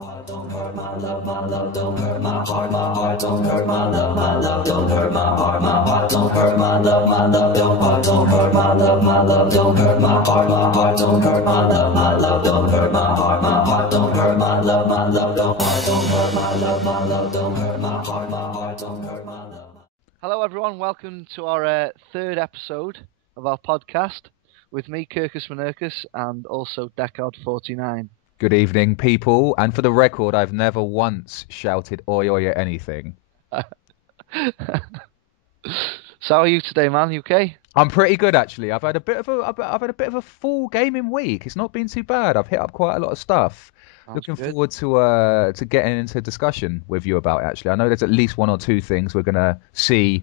Don't hurt my love, my love, don't hurt my heart, my heart, don't hurt my love, my love, don't hurt my heart, my heart, don't hurt my love, my love, don't hurt my love, my love, don't hurt my heart, my heart, don't hurt my love, my love, don't hurt my heart, my heart, don't hurt my love, my love, don't hurt my love, my love, don't hurt my heart, my heart, don't hurt my love. Hello everyone, welcome to our third episode of our podcast with me, Kirkus Menurcus, and also Deckard49. Good evening, people. And for the record, I've never once shouted "oi oi" at anything. So how are you today, man? You okay? I'm pretty good, actually. I've had a bit of a full gaming week. It's not been too bad. I've hit up quite a lot of stuff. Looking forward to getting into discussion with you about it, actually. I know there's at least one or two things we're gonna see.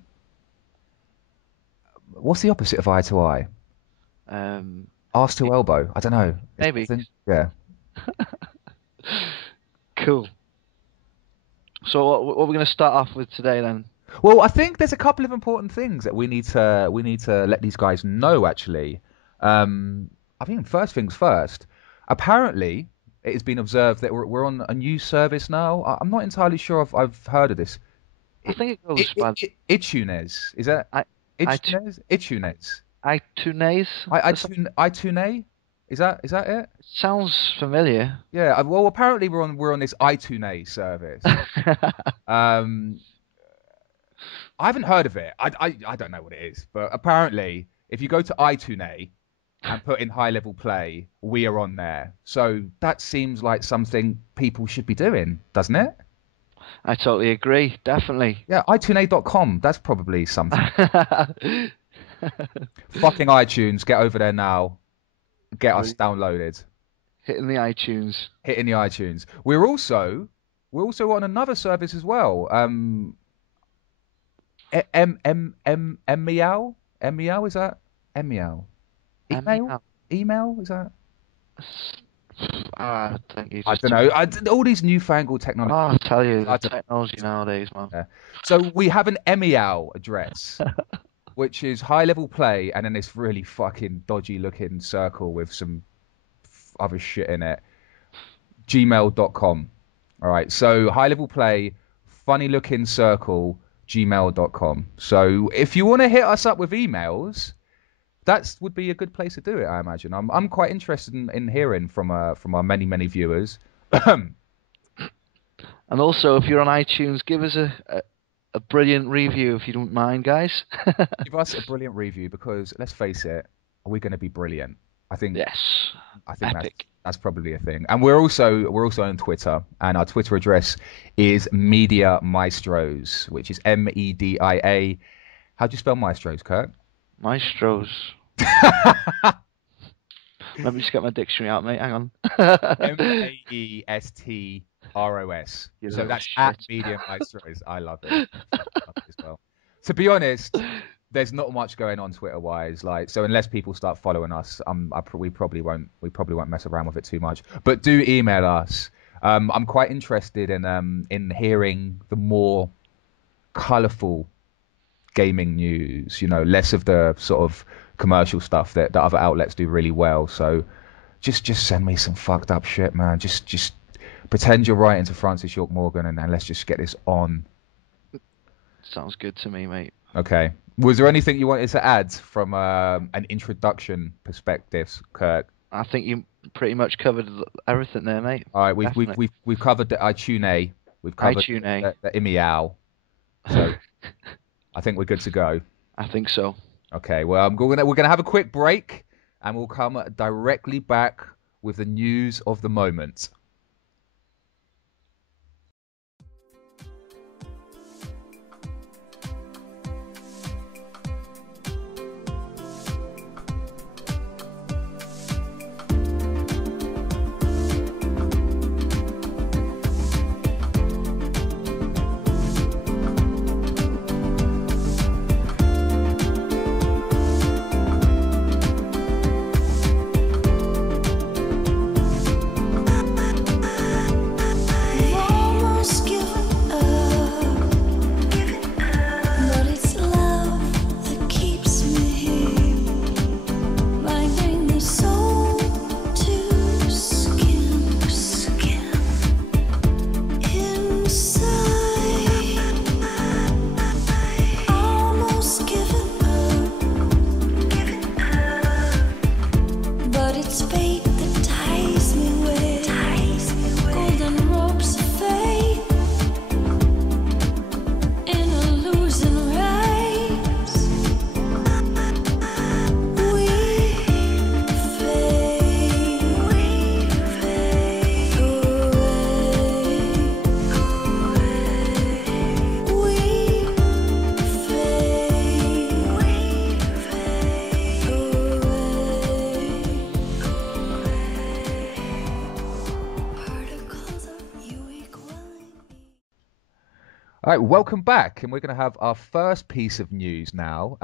What's the opposite of eye to eye? Arse to elbow. I don't know. Maybe. Yeah. Cool. So what are we going to start off with today then? Well, I think there's a couple of important things that we need to let these guys know. Actually, I think first things first. Apparently, it has been observed that we're on a new service now. I'm not entirely sure if I've heard of this. I think it goes by iTunes. Is that iTunes? iTunes. iTunes. iTunes. Is that it? Sounds familiar. Yeah. Well, apparently we're on this iTunes service. I haven't heard of it. I don't know what it is, but apparently if you go to iTunes and put in high level play, we are on there. So that seems like something people should be doing, doesn't it? I totally agree. Definitely. Yeah. iTunes.com. That's probably something. Fucking iTunes. Get over there now. Get us downloaded. Hitting the iTunes. We're also on another service as well. Meow is that Meow? Email is that? I don't know. All these newfangled technology. Oh, I'll tell you, the technology nowadays, man. Yeah. So we have an Meow address. Which is high level play, and then this really fucking dodgy looking circle with some other shit in it. Gmail.com. All right. So high level play, funny looking circle, gmail.com. So if you want to hit us up with emails, that would be a good place to do it, I imagine. I'm quite interested in hearing from our many viewers. And also, if you're on iTunes, give us a brilliant review if you don't mind, guys. Give us a brilliant review because let's face it, are we going to be brilliant? I think yes. I think that's probably a thing. And we're also on Twitter, and our Twitter address is Media Maestros, which is MEDIA. How do you spell maestros, Kirk? Maestros. Let me just get my dictionary out, mate. Hang on. MAESTROS. So that's shit. At Media Maestros. I love it. As well. To be honest, there's not much going on Twitter-wise. So unless people start following us, we probably won't mess around with it too much. But do email us. I'm quite interested in hearing the more colourful gaming news. Less of the sort of commercial stuff that other outlets do really well. So just send me some fucked up shit, man. Just pretend you're writing to Francis York Morgan and let's just get this on. Sounds good to me, mate. Okay. Was there anything you wanted to add from an introduction perspective, Kirk? I think you pretty much covered everything there, mate. All right, we've covered the iTunes. We've covered the meow. So I think we're good to go. I think so. Okay. Well, we're gonna have a quick break, and we'll come directly back with the news of the moment. All right, welcome back, and we're going to have our first piece of news now.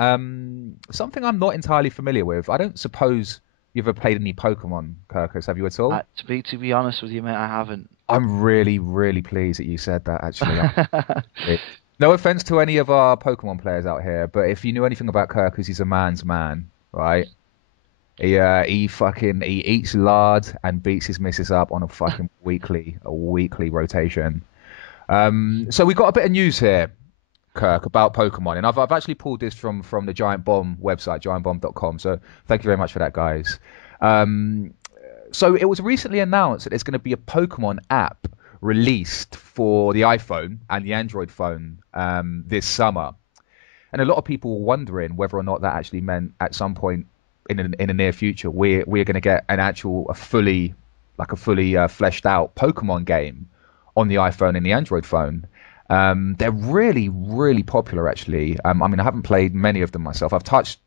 Something I'm not entirely familiar with. I don't suppose you've ever played any Pokemon, Kirkus, have you at all? To be honest with you, mate, I haven't. I'm really, really pleased that you said that, actually. No offense to any of our Pokemon players out here, but if you knew anything about Kirkus, he's a man's man, right? He eats lard and beats his missus up on a fucking weekly rotation. So we got a bit of news here, Kirk, about Pokemon, and I've actually pulled this from the Giant Bomb website, giantbomb.com. So thank you very much for that, guys. So it was recently announced that there's going to be a Pokemon app released for the iPhone and the Android phone this summer, and a lot of people were wondering whether or not that actually meant at some point in the near future we're going to get a fully fleshed out Pokemon game on the iPhone and the Android phone. They're really, really popular, actually. I mean, I haven't played many of them myself. I've touched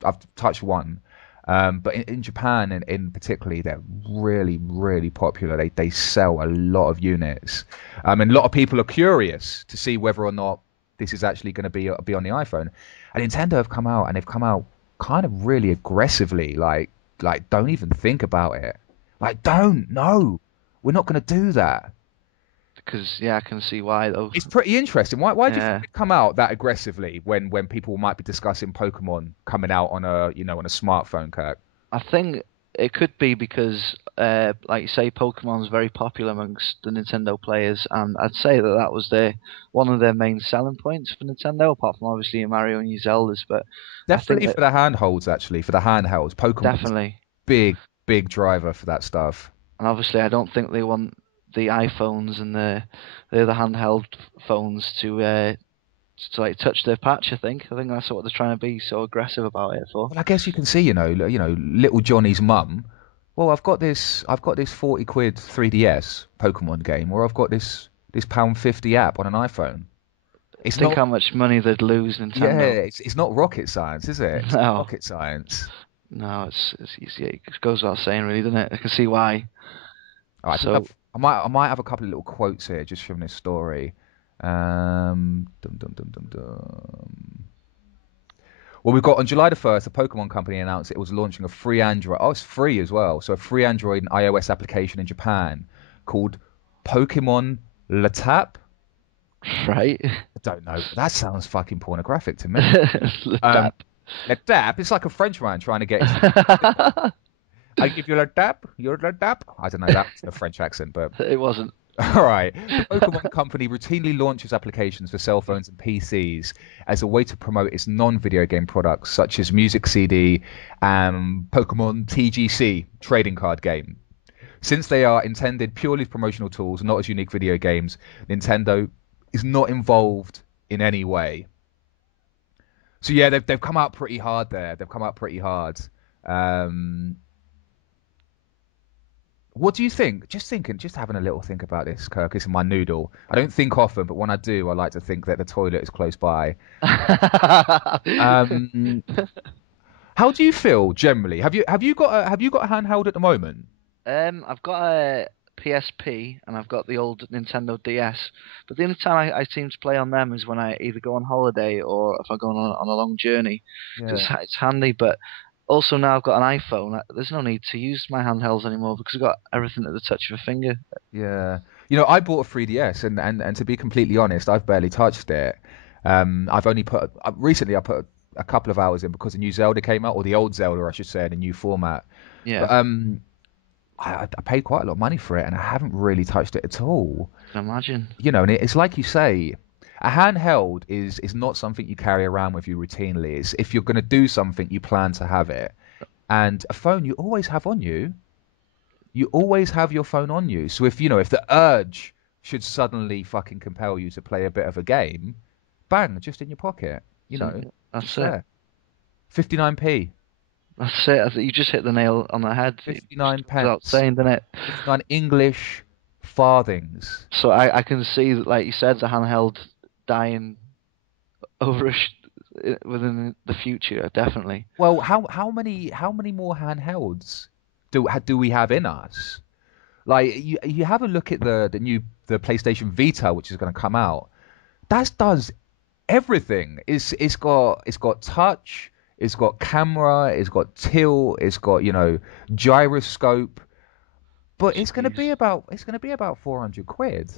one, but in Japan, in particularly, they're really, really popular. They sell a lot of units, and a lot of people are curious to see whether or not this is actually going to be on the iPhone. And Nintendo have come out, and they've come out kind of really aggressively, like don't even think about it. Like, no, we're not going to do that. Because I can see why though. It's pretty interesting. Why do you think it come out that aggressively when people might be discussing Pokemon coming out on a smartphone, Kirk? I think it could be because, like you say, Pokemon's very popular amongst the Nintendo players, and I'd say that was one of their main selling points for Nintendo, apart from obviously your Mario and your Zeldas. But definitely for the handhelds, Pokemon's definitely big driver for that stuff. And obviously, I don't think they want the iPhones and the other handheld phones to like touch their patch. I think that's what they're trying to be so aggressive about it for. Well, I guess you can see, little Johnny's mum. Well, I've got this 40 quid 3DS Pokemon game, or I've got this £1.50 app on an iPhone. Think how much money they'd lose, Nintendo. Yeah, it's not rocket science, is it? It's not rocket science. No, it goes without saying, really, doesn't it? I can see why. All right, so I might have a couple of little quotes here just from this story. Well, we've got on July the 1st, the Pokemon Company announced it was launching a free Android. Oh, it's free as well. So a free Android and iOS application in Japan called Pokemon Letap. Right. I don't know. That sounds fucking pornographic to me. Letap. It's like a Frenchman trying to get. I give you a tap, you're a tap. I don't know, that's a French accent, but it wasn't. All right. The Pokemon Company routinely launches applications for cell phones and PCs as a way to promote its non-video game products, such as Music CD and Pokemon TGC trading card game. Since they are intended purely as promotional tools, not as unique video games, Nintendo is not involved in any way. So yeah, they've come out pretty hard there. They've come out pretty hard. What do you think? Just having a little think about this, Kirk. This is my noodle. I don't think often, but when I do, I like to think that the toilet is close by. How do you feel generally? Have you got a handheld at the moment? I've got a PSP and I've got the old Nintendo DS. But the only time I seem to play on them is when I either go on holiday or if I go on a long journey. Yeah. It's handy, but also now I've got an iPhone. There's no need to use my handhelds anymore because I've got everything at the touch of a finger. Yeah. I bought a 3DS and to be completely honest, I've barely touched it. I've only recently I put a couple of hours in because the new Zelda came out, or the old Zelda, I should say, in a new format. Yeah. But, I paid quite a lot of money for it and I haven't really touched it at all. I can imagine. And it's like you say, a handheld is not something you carry around with you routinely. It's if you're going to do something, you plan to have it. And a phone you always have on you. You always have your phone on you. So if the urge should suddenly fucking compel you to play a bit of a game, bang, just in your pocket. That's it. 59p. That's it. You just hit the nail on the head. 59 pence. Without saying, didn't it? 59 English farthings. So I can see, like you said, the handheld dying within the future, definitely. Well, how many more handhelds do we have in us? Like you have a look at the PlayStation Vita, which is going to come out. that does everything. It's got touch, it's got camera, it's got tilt, it's got gyroscope, but it's gonna be about 400 quid,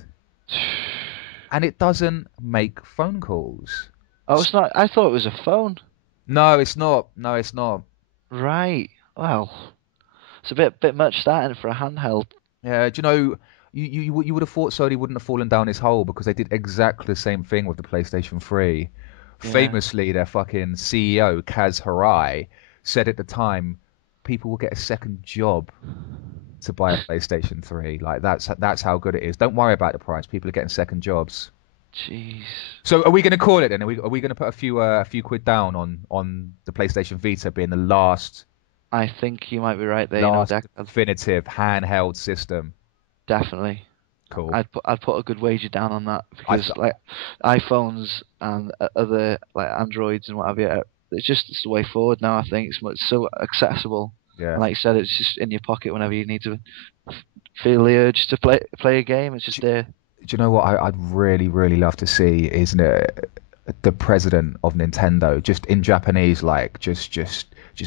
and it doesn't make phone calls. Oh, it's not. I thought it was a phone. No, it's not. No, it's not. Right. Well, it's a bit much starting for a handheld. Yeah, do you know? You would have thought Sony wouldn't have fallen down this hole because they did exactly the same thing with the PlayStation 3. Yeah. Famously, their fucking CEO, Kaz Hirai, said at the time, people will get a second job to buy a PlayStation 3. Like, that's how good it is. Don't worry about the price. People are getting second jobs. Jeez. So are we going to call it then? Are we going to put a few quid down on the PlayStation Vita being the last I think you might be right there. last definitive handheld system? Definitely. Cool. I'd put a good wager down on that because like iPhones and other like Androids and what have you, it's the way forward now. I think it's so accessible. Yeah. And like you said, it's just in your pocket whenever you need to feel the urge to play a game. It's just there. Do you know what I'd really, really love to see is the president of Nintendo just in Japanese, like just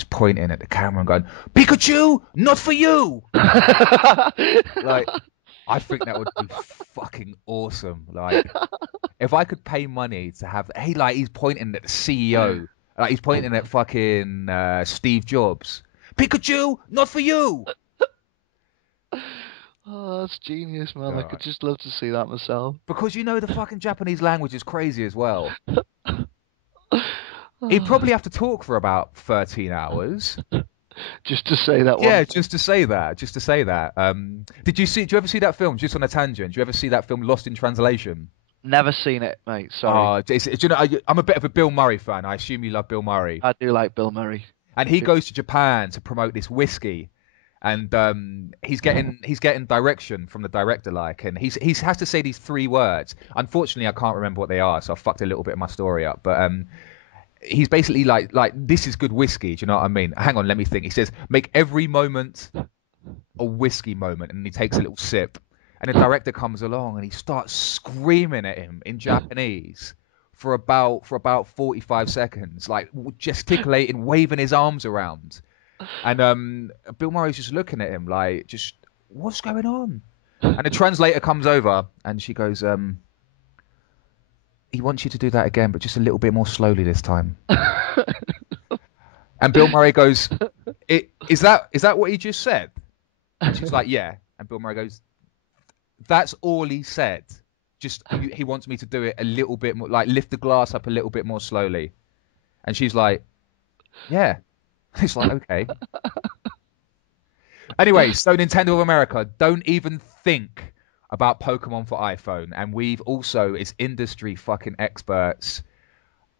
pointing at the camera and going, "Pikachu, not for you." Like, I think that would be fucking awesome. Like, if I could pay money to have, he's pointing at the CEO, like he's pointing at fucking Steve Jobs. "Pikachu, not for you." Oh, that's genius, man. I could just love to see that myself. Because the fucking Japanese language is crazy as well. He'd probably have to talk for about 13 hours. Just to say that one. Yeah, just to say that. Do you ever see that film, just on a tangent, do you ever see that film Lost in Translation? Never seen it, mate. Sorry. I'm a bit of a Bill Murray fan. I assume you love Bill Murray. I do like Bill Murray. And he goes to Japan to promote this whiskey. And he's getting direction from the director, and he has to say these 3 words. Unfortunately, I can't remember what they are, so I fucked a little bit of my story up. But he's basically like this is good whiskey. Do you know what I mean? Hang on, let me think. He says, make every moment a whiskey moment, and he takes a little sip. And the director comes along and he starts screaming at him in Japanese for about 45 seconds, like gesticulating, waving his arms around. And Bill Murray's just looking at him like, just, what's going on? And the translator comes over and she goes, he wants you to do that again, but just a little bit more slowly this time. And Bill Murray goes, is that what he just said? And she's like, yeah. And Bill Murray goes, that's all he said. Just, he wants me to do it a little bit more, like lift the glass up a little bit more slowly. And she's like, yeah. It's like, okay. Anyway, so Nintendo of America, don't even think about Pokemon for iPhone. And we've also, as industry fucking experts,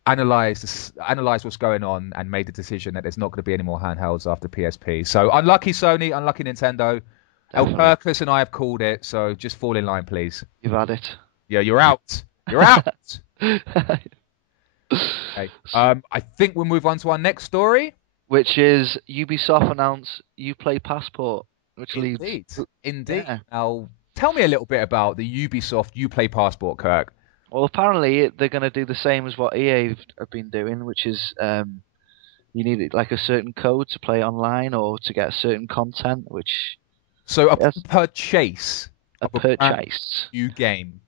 analysed what's going on and made the decision that there's not going to be any more handhelds after PSP. So unlucky Sony, unlucky Nintendo. El Kirkus and I have called it, so just fall in line, please. You've had it. Yeah, you're out. You're out. Okay. I think we'll move on to our next story. Which is Ubisoft announced YouPlay Passport, which leads... Indeed. Yeah. Now, tell me a little bit about the Ubisoft YouPlay Passport, Kirk. Well, apparently they're going to do the same as what EA have been doing, which is you need like a certain code to play online or to get certain content, which... So a purchase. A purchase. New game.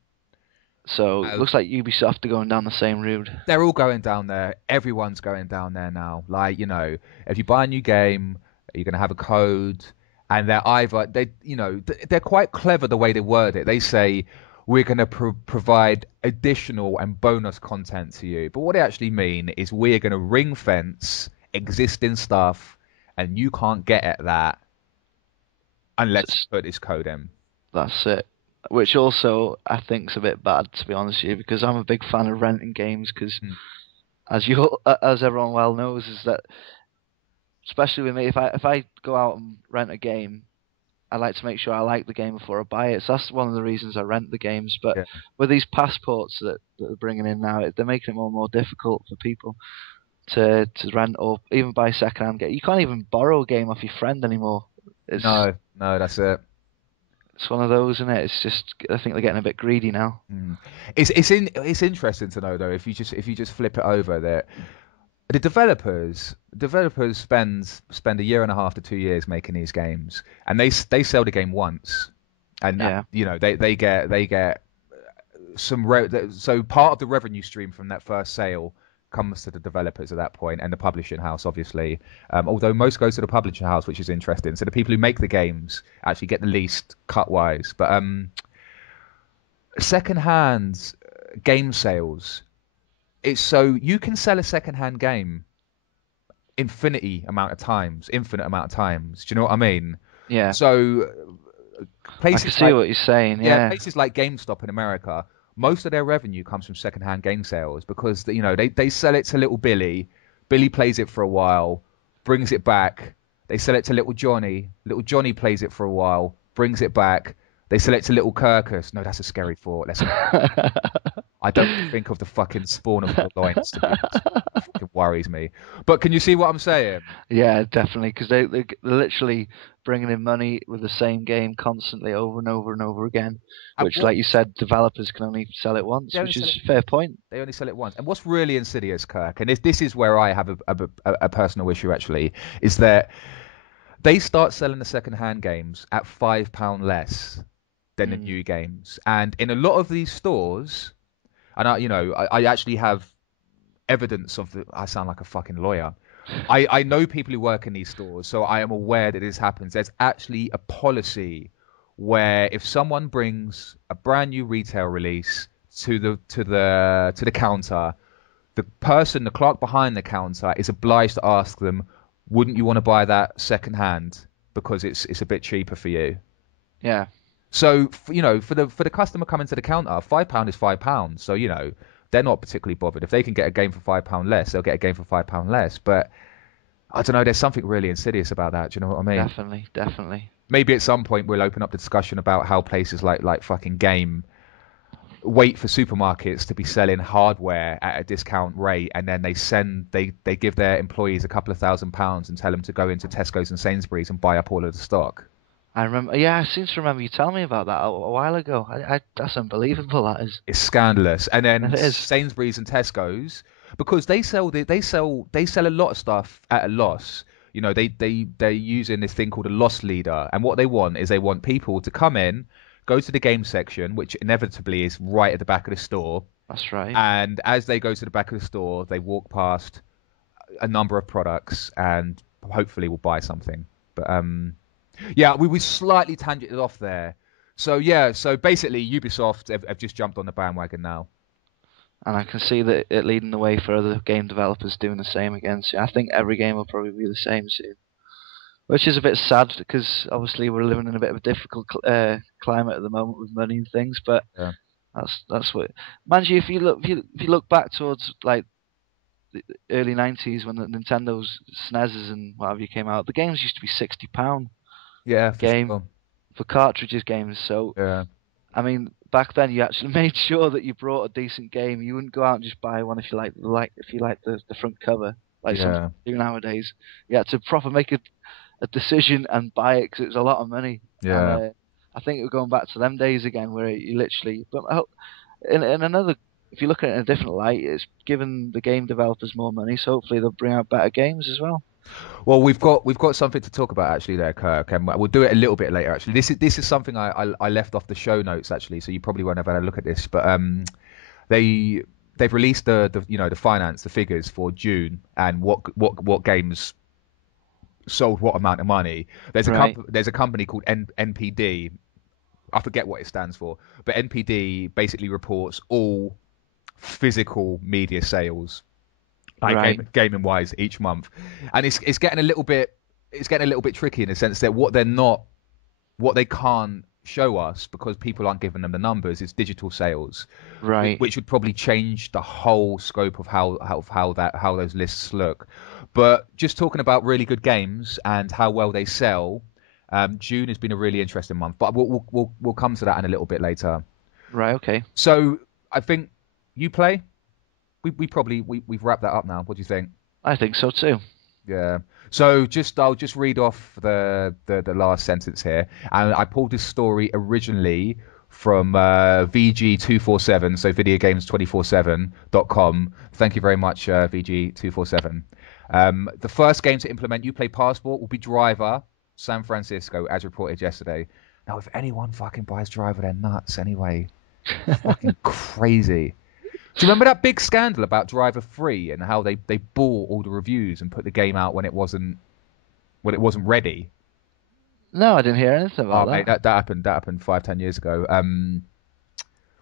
So it looks like Ubisoft are going down the same route. They're all going down there. Everyone's going down there now. Like, if you buy a new game, you're going to have a code, and they're quite clever the way they word it. They say, we're going to provide additional and bonus content to you. But what they actually mean is we're going to ring fence existing stuff, and you can't get at that unless you put this code in. That's it. Which also I think's a bit bad, to be honest with you, because I'm a big fan of renting games. Because as everyone well knows, is that especially with me, if I go out and rent a game, I like to make sure I like the game before I buy it. So that's one of the reasons I rent the games. But with these passports that they're bringing in now, they're making it more and more difficult for people to rent or even buy second-hand game. You can't even borrow a game off your friend anymore. No, that's it. It's one of those, isn't it? It's just, I think they're getting a bit greedy now. It's interesting to know though, if you just flip it over, that the developers spend a year and a half to 2 years making these games, and they sell the game once, and they get so part of the revenue stream from that first sale comes to the developers at that point, and the publishing house, obviously. Although most goes to the publishing house, which is interesting. So the people who make the games actually get the least cut-wise. But second-hand game sales, it's so you can sell a second-hand game infinite amount of times. Do you know what I mean? Yeah. So places I can see what you're saying. Yeah. Places like GameStop in America, most of their revenue comes from second-hand game sales because they sell it to little Billy. Billy plays it for a while, brings it back. They sell it to little Johnny. Little Johnny plays it for a while, brings it back. They sell it to little Kirkus. No, that's a scary thought. I don't think of the fucking spawn of the loins. To be honest. It fucking worries me. But can you see what I'm saying? Yeah, definitely, because they're literally bringing in money with the same game constantly over and over and over again, which, like you said, developers can only sell it once, which is a fair point. They only sell it once. And what's really insidious, Kirk, and this is where I have a personal issue, actually, is that they start selling the second-hand games at £5 less than the new games. And in a lot of these stores, and I actually have evidence of I sound like a fucking lawyer. I know people who work in these stores, so I am aware that this happens. There's actually a policy where if someone brings a brand new retail release to the counter, the clerk behind the counter is obliged to ask them, wouldn't you want to buy that second hand because it's a bit cheaper for you? Yeah. So for the customer coming to the counter, £5 is £5. So they're not particularly bothered. If they can get a game for £5 less, they'll get a game for £5 less. But I don't know. There's something really insidious about that. Do you know what I mean? Definitely. Maybe at some point we'll open up the discussion about how places like fucking Game wait for supermarkets to be selling hardware at a discount rate, and then they give their employees a couple of £1,000s and tell them to go into Tesco's and Sainsbury's and buy up all of the stock. I remember. Yeah, I seem to remember you telling me about that a while ago. That's unbelievable. That is. It's scandalous. And then Sainsbury's and Tesco's, because they sell a lot of stuff at a loss. They're using this thing called a loss leader, and what they want is people to come in, go to the game section, which inevitably is right at the back of the store. That's right. And as they go to the back of the store, they walk past a number of products and hopefully will buy something. But yeah, we slightly tangented off there. So basically Ubisoft have just jumped on the bandwagon now. And I can see that it leading the way for other game developers doing the same again. So I think every game will probably be the same soon. Which is a bit sad because obviously we're living in a bit of a difficult climate at the moment with money and things. But that's what. Mind you, if you look back towards like the early '90s when the Nintendo's SNESs and what have you came out, the games used to be £60. For cartridges games. So I mean, back then you actually made sure that you brought a decent game. You wouldn't go out and just buy one if you like the front cover like some do nowadays. You had to proper make a decision and buy it because it was a lot of money. And, I think we're going back to them days again where you literally. But in another, if you look at it in a different light, it's given the game developers more money, so hopefully they'll bring out better games as well. Well, we've got something to talk about actually there, Kirk, and we'll do it a little bit later. Actually, this is something I left off the show notes actually, so you probably won't have had a look at this. But they've released the figures for June and what games sold what amount of money. There's a company called NPD. I forget what it stands for, but NPD basically reports all physical media sales. Gaming wise each month, and it's getting a little bit tricky in the sense that what they can't show us because people aren't giving them the numbers is digital sales, which would probably change the whole scope of how those lists look. But just talking about really good games and how well they sell, June has been a really interesting month, but we'll come to that in a little bit later. Right. Okay. So I think YouPlay. We've wrapped that up now. What do you think? I think so too. Yeah. So I'll just read off the last sentence here. And I pulled this story originally from VG247, so videogames247.com. Thank you very much, VG247. The first game to implement YouPlay Passport will be Driver San Francisco, as reported yesterday. Now, if anyone fucking buys Driver, they're nuts anyway. Fucking crazy. Do you remember that big scandal about Driver 3 and how they bought all the reviews and put the game out when it wasn't ready? No, I didn't hear anything about that. Mate, that happened 5-10 years ago.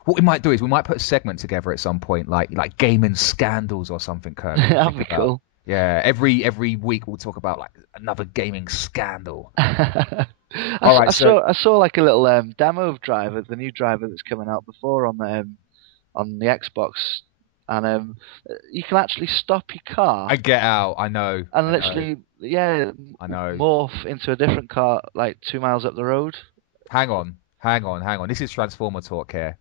What we might do is we might put a segment together at some point, like gaming scandals or something, Kirk. That'd be cool. Yeah, every week we'll talk about like another gaming scandal. I saw like a little demo of Driver, the new Driver that's coming out before on the Xbox, and you can actually stop your car and get out. I know. And literally, I know. Morph into a different car like 2 miles up the road. Hang on. This is Transformer talk here.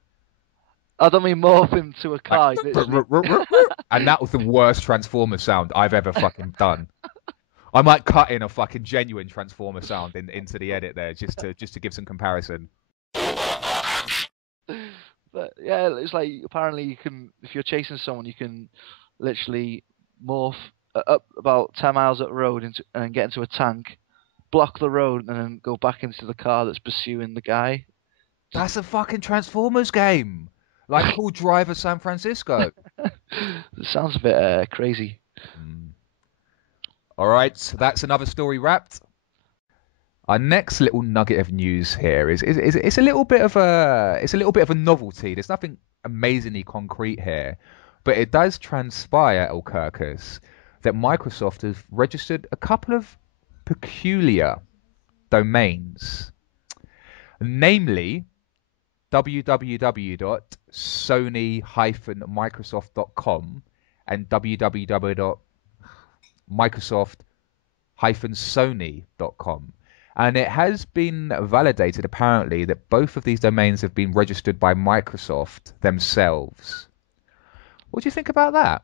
I don't mean morph into a car. And that was the worst Transformer sound I've ever fucking done. I might cut in a fucking genuine Transformer sound into the edit there just to give some comparison. But yeah, it's like apparently you can, if you're chasing someone, you can literally morph up about 10 miles up the road and get into a tank, block the road, and then go back into the car that's pursuing the guy. That's a fucking Transformers game. Like called Driver San Francisco. It sounds a bit crazy. All right, so that's another story wrapped. Our next little nugget of news here is it's a little bit of a novelty. There's nothing amazingly concrete here, but it does transpire, kirkus, that Microsoft has registered a couple of peculiar domains, namely www.sony-microsoft.com and www.microsoft-sony.com. And it has been validated, apparently, that both of these domains have been registered by Microsoft themselves. What do you think about that?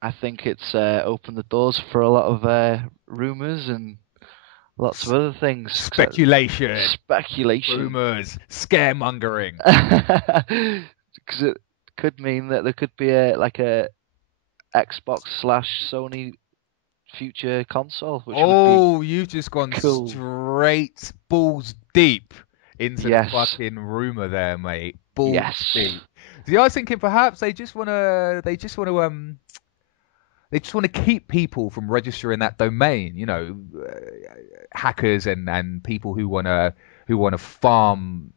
I think it's opened the doors for a lot of rumours and lots of other things. Speculation. Rumours. Scaremongering. Because it could mean that there could be a Xbox/Sony future console. Which would be you've just gone cool. Straight balls deep into the fucking rumor there, mate. Balls deep. See, I was thinking perhaps they just want to keep people from registering that domain. You know, hackers and people who want to farm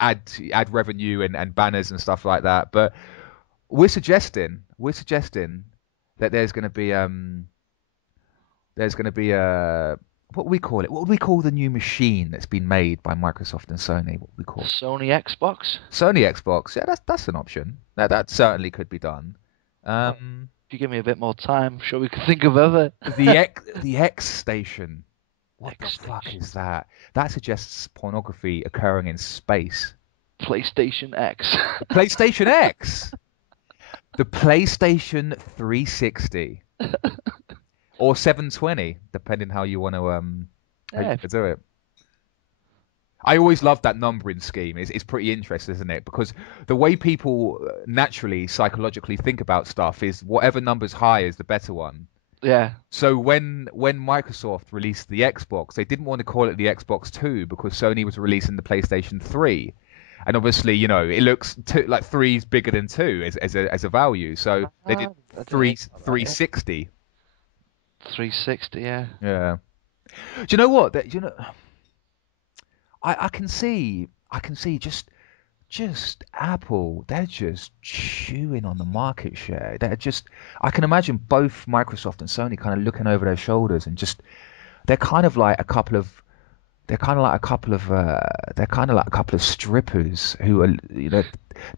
ad revenue and banners and stuff like that. But we're suggesting that there's going to be what do we call it? What would we call the new machine that's been made by Microsoft and Sony? What would we call it? Sony Xbox. Sony Xbox. Yeah, that's an option. That certainly could be done. If you give me a bit more time, I'm sure we could think of other. The X Station. What the fuck is that? That suggests pornography occurring in space. PlayStation X. PlayStation X. The PlayStation 360. Or 720, depending how you want to do it. I always loved that numbering scheme. It's pretty interesting, isn't it? Because the way people naturally, psychologically think about stuff is whatever number's high is the better one. Yeah. So when Microsoft released the Xbox, they didn't want to call it the Xbox 2 because Sony was releasing the PlayStation 3. And obviously, you know, it looks like 3 is bigger than 2 as a value. So they did 360. 360, yeah. Yeah. Do you know what? I can see just Apple. They're just chewing on the market share. I can imagine both Microsoft and Sony kind of looking over their shoulders and they're kind of like a couple of strippers who are, you know,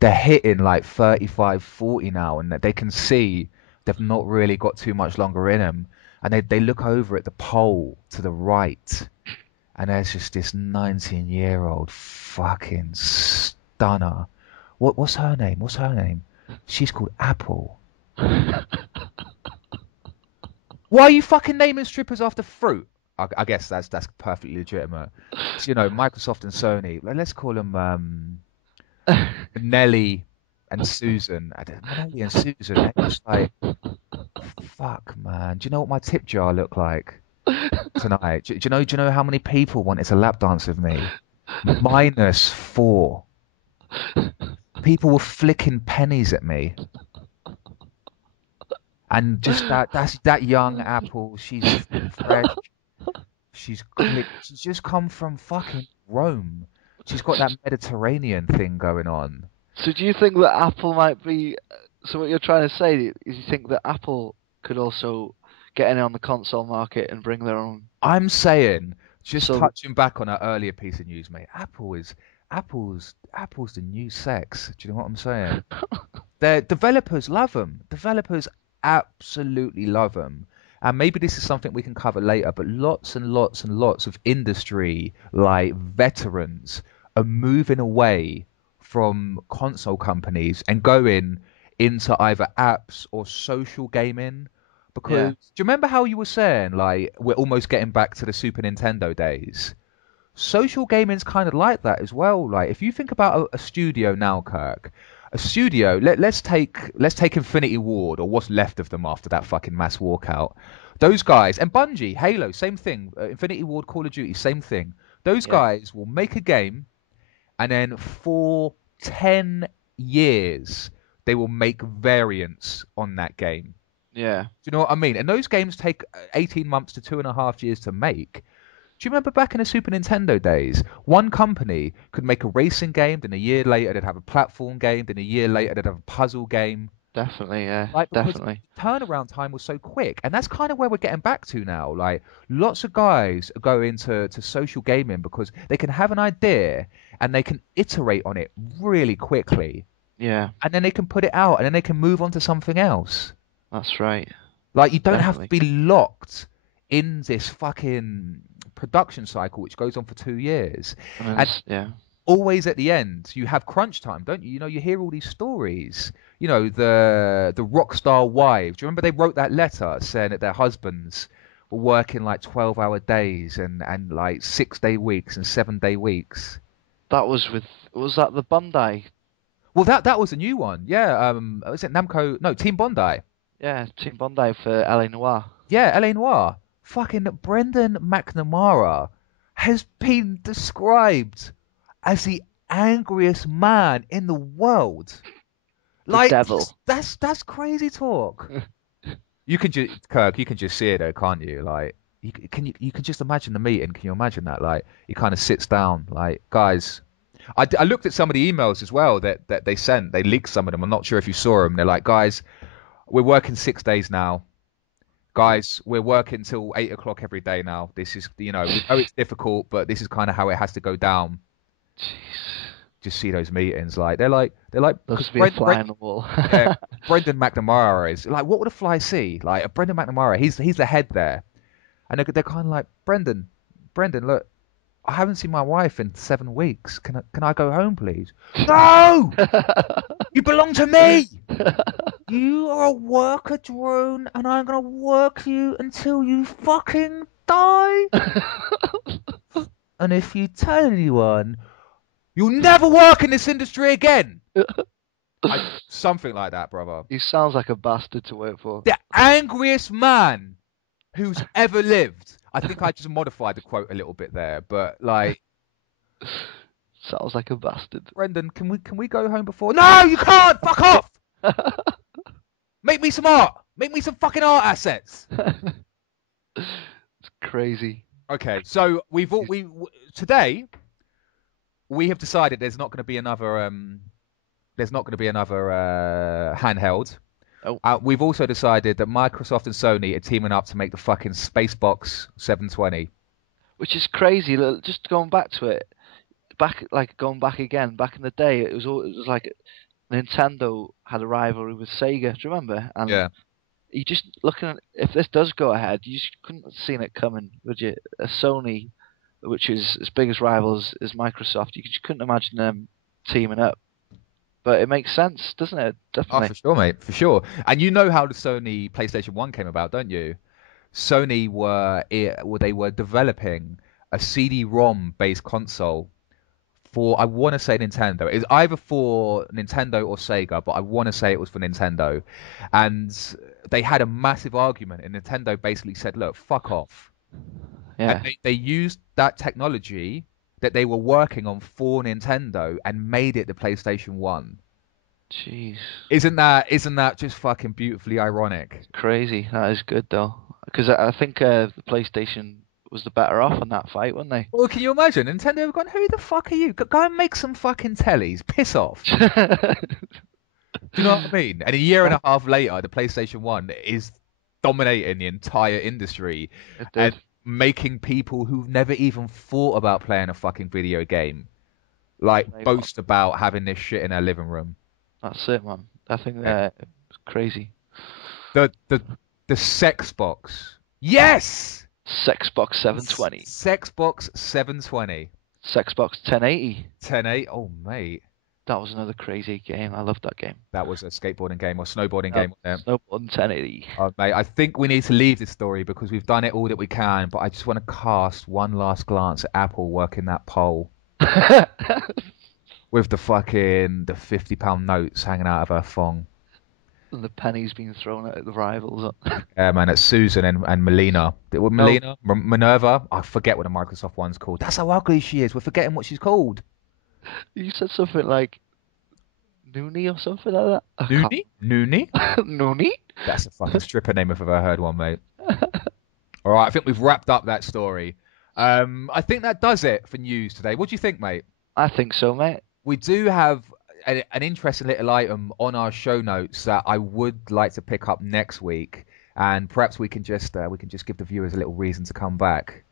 they're hitting like 35, 40 now, and they can see they've not really got too much longer in them. And they look over at the pole to the right, and there's just this 19-year-old fucking stunner. What's her name? She's called Apple. Why are you fucking naming strippers after fruit? I guess that's perfectly legitimate. So, Microsoft and Sony. Let's call them Nelly and Susan. Nelly and Susan. They're just like, fuck, man. Do you know what my tip jar looked like tonight? Do you know how many people wanted to lap dance with me? -4. People were flicking pennies at me. And just that young apple, she's fresh. She's just come from fucking Rome. She's got that Mediterranean thing going on. So do you think that Apple might be... So what you're trying to say is you think that Apple could also get in on the console market and bring their own... I'm saying, touching back on our earlier piece of news, mate, Apple's the new sex. Do you know what I'm saying? Their developers love them. Developers absolutely love them. And maybe this is something we can cover later, but lots and lots and lots of industry, like veterans, are moving away from console companies and going into either apps or social gaming. Because do you remember how you were saying, like, we're almost getting back to the Super Nintendo days? Social gaming's kind of like that as well. Like, if you think about a studio now, Kirk, a studio, let's take Infinity Ward, or what's left of them after that fucking mass walkout. Those guys, and Bungie, Halo, same thing. Infinity Ward, Call of Duty, same thing. Those guys will make a game, and then for 10 years, they will make variants on that game. Yeah. Do you know what I mean? And those games take 18 months to 2.5 years to make. Do you remember back in the Super Nintendo days, one company could make a racing game, then a year later they'd have a platform game, then a year later they'd have a puzzle game? Definitely, yeah. Definitely. Turnaround time was so quick, and that's kind of where we're getting back to now. Like, lots of guys go into social gaming because they can have an idea and they can iterate on it really quickly. Yeah. And then they can put it out, and then they can move on to something else. That's right. Like, you don't have to be locked in this fucking production cycle which goes on for 2 years. And always at the end you have crunch time, don't you? You hear all these stories, the rock star wives. Do you remember they wrote that letter saying that their husbands were working like 12-hour days and like 6-day weeks and 7-day weeks? Was that the Bondi? Well, that was a new one. Yeah. Was it Namco? No, Team Bondi. Yeah, Team Bondi for LA Noire. Yeah, LA Noire. Fucking Brendan McNamara has been described as the angriest man in the world. The devil. That's crazy talk. You can just see it though, can't you? Like, you can just imagine the meeting. Can you imagine that? Like, he kind of sits down, like, guys. I looked at some of the emails as well that they sent. They leaked some of them. I'm not sure if you saw them. They're like, guys, we're working 6 days now. Guys, we're working till 8 o'clock every day now. This is, we know it's difficult, but this is kind of how it has to go down. Jeez. Just see those meetings, like they're like. Must be a fly on the wall. Yeah, Brendan McNamara is like, what would a fly see? Like, Brendan McNamara, he's the head there, and they're kind of like, Brendan, look, I haven't seen my wife in 7 weeks. Can I go home, please? No! You belong to me! You are a worker drone, and I'm gonna work you until you fucking die! And if you tell anyone, you'll never work in this industry again! Something like that, brother. He sounds like a bastard to work for. The angriest man who's ever lived. I think I just modified the quote a little bit there, but like, sounds like a bastard. Brendan, can we go home before? No, you can't. Fuck off. Make me some art. Make me some fucking art assets. It's crazy. Okay, so today we have decided there's not going to be another handheld. Oh. We've also decided that Microsoft and Sony are teaming up to make the fucking Spacebox 720. Which is crazy. Just going back to it, back in the day, it was like Nintendo had a rivalry with Sega. Do you remember? And yeah. You just looking at, if this does go ahead, you just couldn't have seen it coming, would you? A Sony, which is as big as rivals as Microsoft, you just couldn't imagine them teaming up. But it makes sense, doesn't it? Definitely. Oh, for sure, mate. For sure. And you know how the Sony PlayStation 1 came about, don't you? Sony they were developing a CD-ROM based console for, I want to say, Nintendo. It's either for Nintendo or Sega, but I want to say it was for Nintendo. And they had a massive argument, and Nintendo basically said, look, fuck off. Yeah. And they used that technology that they were working on for Nintendo and made it the PlayStation 1. Jeez. Isn't that just fucking beautifully ironic? It's crazy. That is good, though. Because I think the PlayStation was the better off in that fight, weren't they? Well, can you imagine? Nintendo have gone, who the fuck are you? Go and make some fucking tellies. Piss off. Do you know what I mean? And a year and a half later, the PlayStation 1 is dominating the entire industry and making people who've never even thought about playing a fucking video game boast about having this shit in their living room. That's it, man. I think it's crazy. The sex box. Yes! Sexbox 720. Sexbox 720. Sexbox 1080. 1080. Oh, mate. That was another crazy game. I loved that game. That was a skateboarding game or snowboarding game. Snowboarding 1080. Oh, mate, I think we need to leave this story because we've done it all that we can, but I just want to cast one last glance at Apple working that pole. With the £50 notes hanging out of her thong. And the pennies being thrown at the rivals. Yeah, man, it's Susan and Melina. Melina? Minerva? I forget what the Microsoft one's called. That's how ugly she is. We're forgetting what she's called. You said something like Noonie or something like that. Noonie? Noonie? Noonie? That's a fucking stripper name if I've ever heard one, mate. All right, I think we've wrapped up that story. I think that does it for news today. What do you think, mate? I think so, mate. We do have an interesting little item on our show notes that I would like to pick up next week, and perhaps we can just give the viewers a little reason to come back.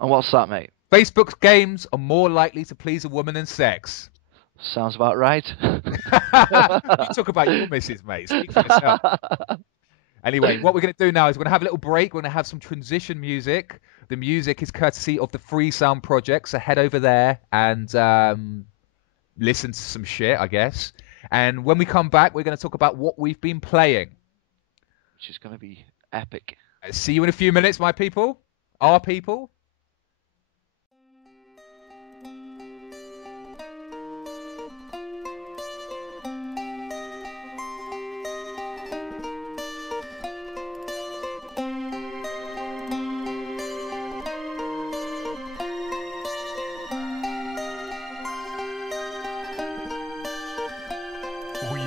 And what's that, mate? Facebook's games are more likely to please a woman than sex. Sounds about right. You talk about your missus, mate. Speak for yourself. Anyway, what we're going to do now is we're going to have a little break. We're going to have some transition music. The music is courtesy of the Free Sound Project, so head over there and listen to some shit, I guess. And when we come back, we're going to talk about what we've been playing. Which is going to be epic. See you in a few minutes, my people. Our people.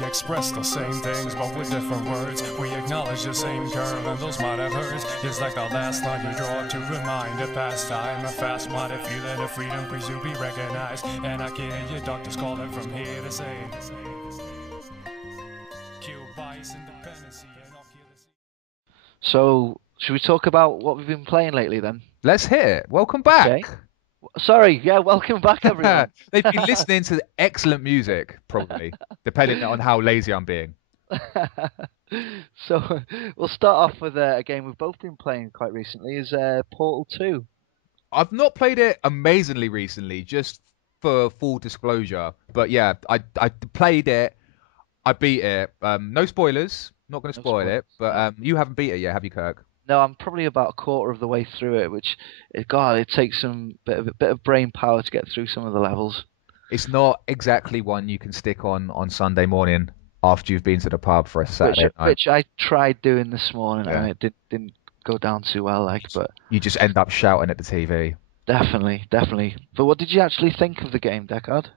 Express the same things, but with different words. We acknowledge the same curve, and those might have hurt. It's like the last line you draw to remind a past time. A fast-minded feeling of freedom, please you be recognized. And I can hear your doctors calling from here to say, kill vice, independency, and off here to see. So, should we talk about what we've been playing lately then? Let's hear it. Welcome back. Okay. Sorry, yeah, welcome back, everyone. They've been listening to excellent music, probably, depending on how lazy I'm being. So, we'll start off with a game we've both been playing quite recently, is Portal 2. I've not played it amazingly recently, just for full disclosure. But yeah, I played it, I beat it. No spoilers, not going to spoil it, but you haven't beat it yet, have you, Kirk? No, I'm probably about a quarter of the way through it, which, God, it takes some bit of brain power to get through some of the levels. It's not exactly one you can stick on Sunday morning after you've been to the pub for a Saturday night. Which I tried doing this morning, and it didn't go down too well. But you just end up shouting at the TV. Definitely. But what did you actually think of the game, Deckard?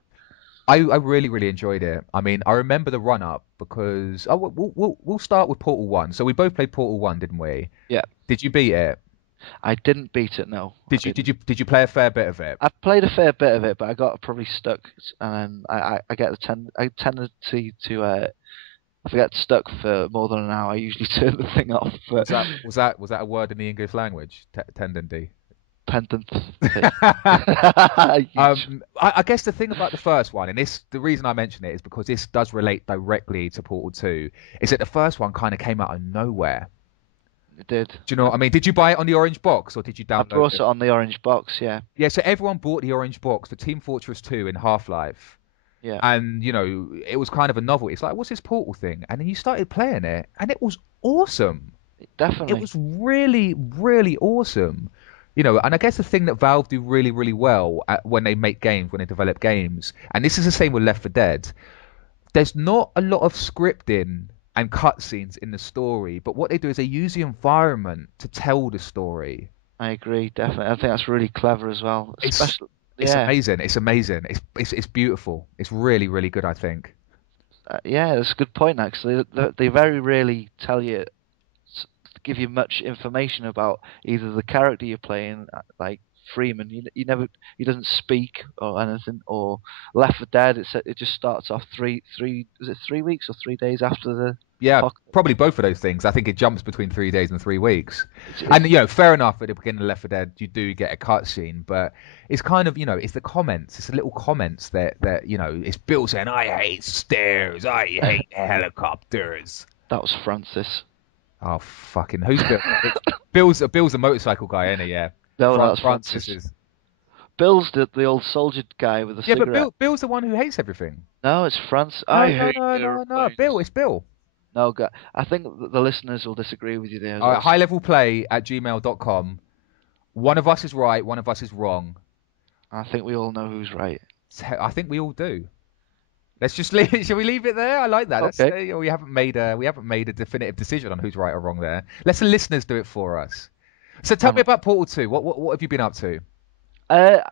I really, really enjoyed it. I mean, I remember the run-up because... we'll start with Portal 1. So we both played Portal 1, didn't we? Yeah. Did you beat it? I didn't beat it, no. Did you play a fair bit of it? I played a fair bit of it, but I got probably stuck, and I get a tendency to if I get stuck for more than an hour, I usually turn the thing off. But... Was that a word in the English language? Tendency. Pendant. I guess the thing about the first one, and the reason I mention it is because this does relate directly to Portal 2, is that the first one kind of came out of nowhere. It did. Do you know what I mean? Did you buy it on the orange box, or did you download it? I bought it on the orange box, yeah. Yeah, so everyone bought the orange box for Team Fortress 2 in Half-Life. Yeah. And, it was kind of a novelty. It's like, what's this Portal thing? And then you started playing it, and it was awesome. Definitely. It was really, really awesome. And I guess the thing that Valve do really, really well when they make games, when they develop games, and this is the same with Left 4 Dead, there's not a lot of scripting and cutscenes in the story, but what they do is they use the environment to tell the story. I agree, definitely. I think that's really clever as well. Especially, it's amazing. It's amazing. It's beautiful. It's really, really good, I think. Yeah, that's a good point, actually. They very rarely give you much information about either the character you're playing, like Freeman. He doesn't speak or anything. Or Left 4 Dead, it just starts off 3 weeks or 3 days after the. Yeah, probably both of those things. I think it jumps between 3 days and 3 weeks. And fair enough. At the beginning of Left 4 Dead, you do get a cutscene, but it's kind of it's the comments. It's the little comments that it's Bill saying, "I hate stairs. I hate helicopters." That was Francis. Oh fucking! Who's Bill? Bill's a motorcycle guy, isn't he? Yeah. No, that's Francis. Bill's the old soldier guy with the cigarette. Yeah, but Bill's the one who hates everything. No, it's Francis. No, Bill. It's Bill. No, I think the listeners will disagree with you there. highlevelplay@gmail.com. One of us is right. One of us is wrong. I think we all know who's right. I think we all do. Let's just leave it. Shall we leave it there? I like that. Okay. We haven't made a definitive decision on who's right or wrong there. Let the listeners do it for us. So tell me about Portal 2. What have you been up to?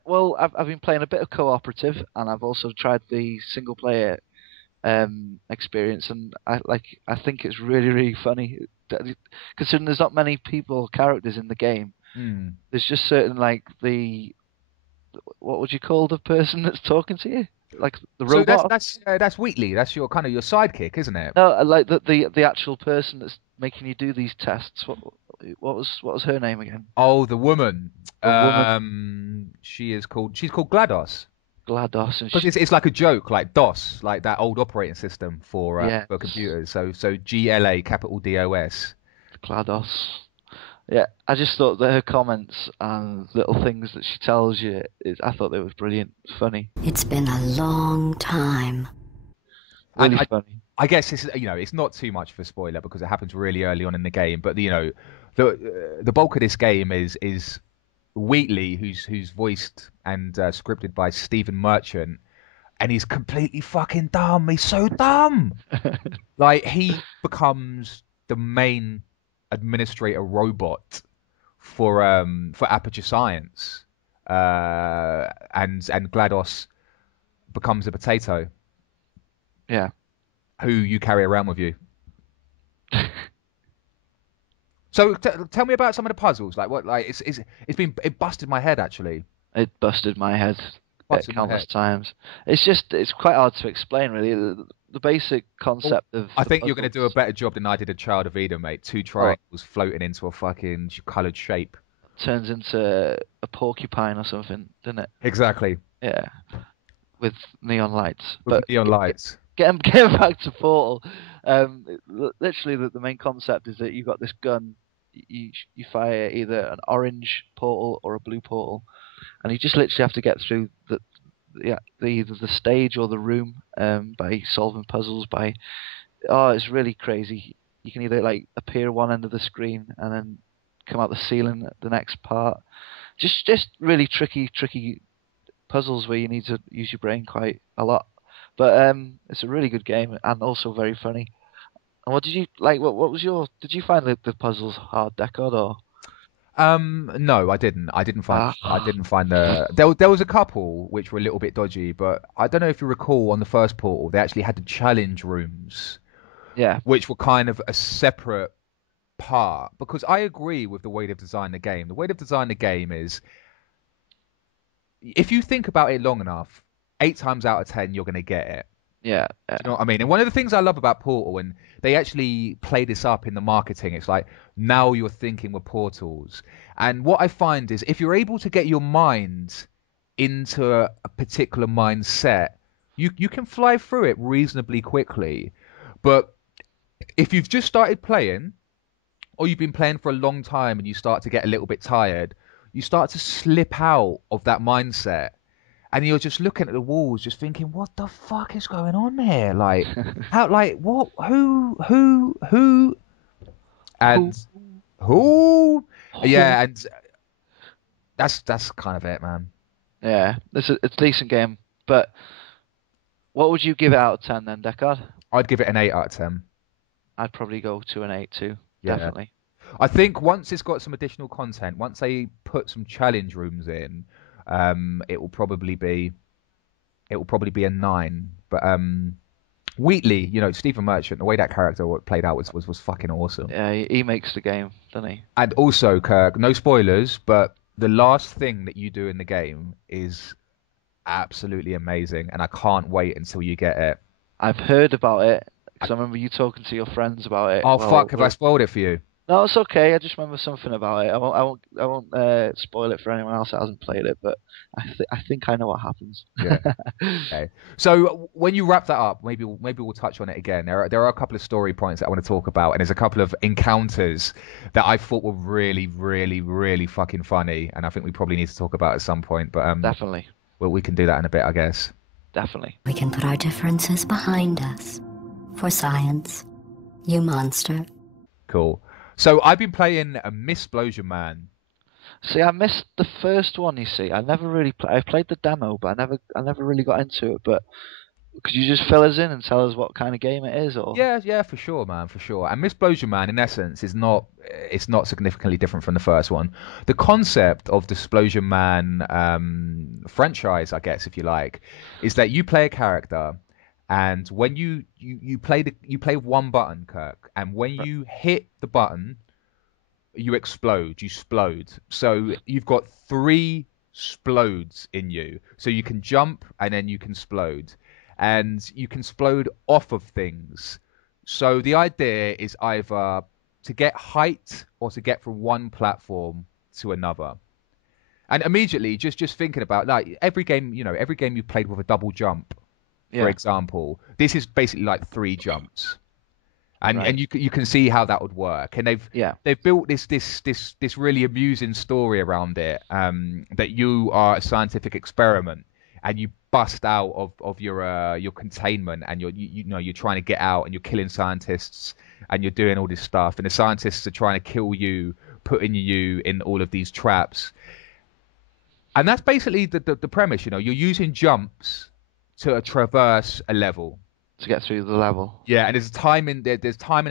Well, I've been playing a bit of cooperative, and I've also tried the single player experience, and I think it's really, really funny. Considering there's not many characters in the game, there's just certain what would you call the person that's talking to you? Like the robot. So that's Wheatley. That's your your sidekick, isn't it? No, like the actual person that's making you do these tests. What was her name again? Oh, the woman. She's called GLaDOS. GLaDOS, and because it's like a joke, like DOS, like that old operating system for computers. So GLA capital DOS. GLaDOS. Yeah, I just thought that her comments and little things that she tells you, I thought they were brilliant, funny. It's been a long time. Really funny. I guess it's not too much of a spoiler because it happens really early on in the game. But the bulk of this game is Wheatley, who's voiced and scripted by Stephen Merchant, and he's completely fucking dumb. He's so dumb. Like he becomes the main administrator robot for Aperture Science, and GLaDOS becomes a potato. Yeah. Who you carry around with you. So tell me about some of the puzzles. Like it busted my head actually. It busted my head countless times. It's quite hard to explain really. The basic concept of. I think you're going to do a better job than I did at Child of Eden, mate. 2 triangles floating into a fucking coloured shape. Turns into a porcupine or something, doesn't it? Exactly. Yeah. With neon lights. Neon lights. Getting back to Portal, literally the main concept is that you've got this gun. You fire either an orange portal or a blue portal, and you just literally have to get through either the stage or the room by solving puzzles. It's really crazy. You can either appear one end of the screen and then come out the ceiling at the next part. Just really tricky puzzles where you need to use your brain quite a lot. But it's a really good game and also very funny. And what did you like? What was your? Did you find the puzzles hard, Deckard, or? No, I didn't. I didn't find the. There was a couple which were a little bit dodgy, but I don't know if you recall on the first Portal they actually had the challenge rooms. Yeah. Which were kind of a separate part, because I agree with the way they've designed the game. The way they've designed the game is, if you think about it long enough, 8 times out of 10 you're going to get it. Yeah. Do you know what I mean? And one of the things I love about Portal, and they actually play this up in the marketing, it's like, now you're thinking with portals. And what I find is, if you're able to get your mind into a particular mindset, you can fly through it reasonably quickly. But if you've just started playing, or you've been playing for a long time and you start to get a little bit tired, you start to slip out of that mindset. And you're just looking at the walls, just thinking, what the fuck is going on here? Like, how, like, what, who? And Who? Yeah, and that's kind of it, man. Yeah, it's a decent game, but what would you give it out of 10 then, Deckard? I'd give it an 8 out of 10. I'd probably go to an 8 too. Yeah. Definitely. I think once it's got some additional content, once they put some challenge rooms in, it will probably be a 9. But Wheatley, Stephen Merchant, the way that character played out was fucking awesome. Yeah, he makes the game, doesn't he? And also, Kirk, no spoilers, but the last thing that you do in the game is absolutely amazing, and I can't wait until you get it. I've heard about it because I remember you talking to your friends about it. Oh fuck! Have I spoiled it for you? No, it's okay. I just remember something about it. I won't spoil it for anyone else that hasn't played it, but I think I know what happens. Yeah. Okay. So when you wrap that up, maybe we'll touch on it again. There are a couple of story points that I want to talk about, and there's a couple of encounters that I thought were really, really, really fucking funny, and I think we probably need to talk about at some point. But definitely. Well, we can do that in a bit, I guess. Definitely. We can put our differences behind us. For science. You monster. Cool. So I've been playing a Splosion Man. See, I missed the first one. You see, I never really I played the demo, but I never really got into it. But could you just fill us in and tell us what kind of game it is? Or yeah, for sure, man, for sure. And Splosion Man, in essence, it's not significantly different from the first one. The concept of the Splosion Man franchise, I guess, if you like, is that you play a character. And when you play one button, Kirk, and when you hit the button, you explode, you splode. So you've got 3 splodes in you. So you can jump and then you can splode. And you can splode off of things. So the idea is either to get height or to get from one platform to another. And immediately, just thinking about, like, every game you've played with a double jump, for example, this is basically like 3 jumps, and you can see how that would work. And they've built this really amusing story around it, that you are a scientific experiment and you bust out of your containment, and you're trying to get out, and you're killing scientists, and you're doing all this stuff, and the scientists are trying to kill you, putting you in all of these traps. And that's basically the premise. You're using jumps to traverse a level, to get through the level. Yeah, and there's timing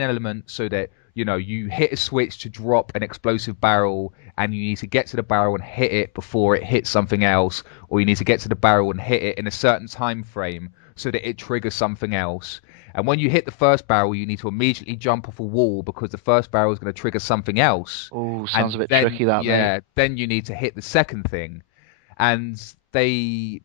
element, so that you hit a switch to drop an explosive barrel, and you need to get to the barrel and hit it before it hits something else, or you need to get to the barrel and hit it in a certain time frame so that it triggers something else. And when you hit the first barrel, you need to immediately jump off a wall, because the first barrel is going to trigger something else. Oh, sounds a bit tricky, that. Yeah, mate. Then you need to hit the second thing, and they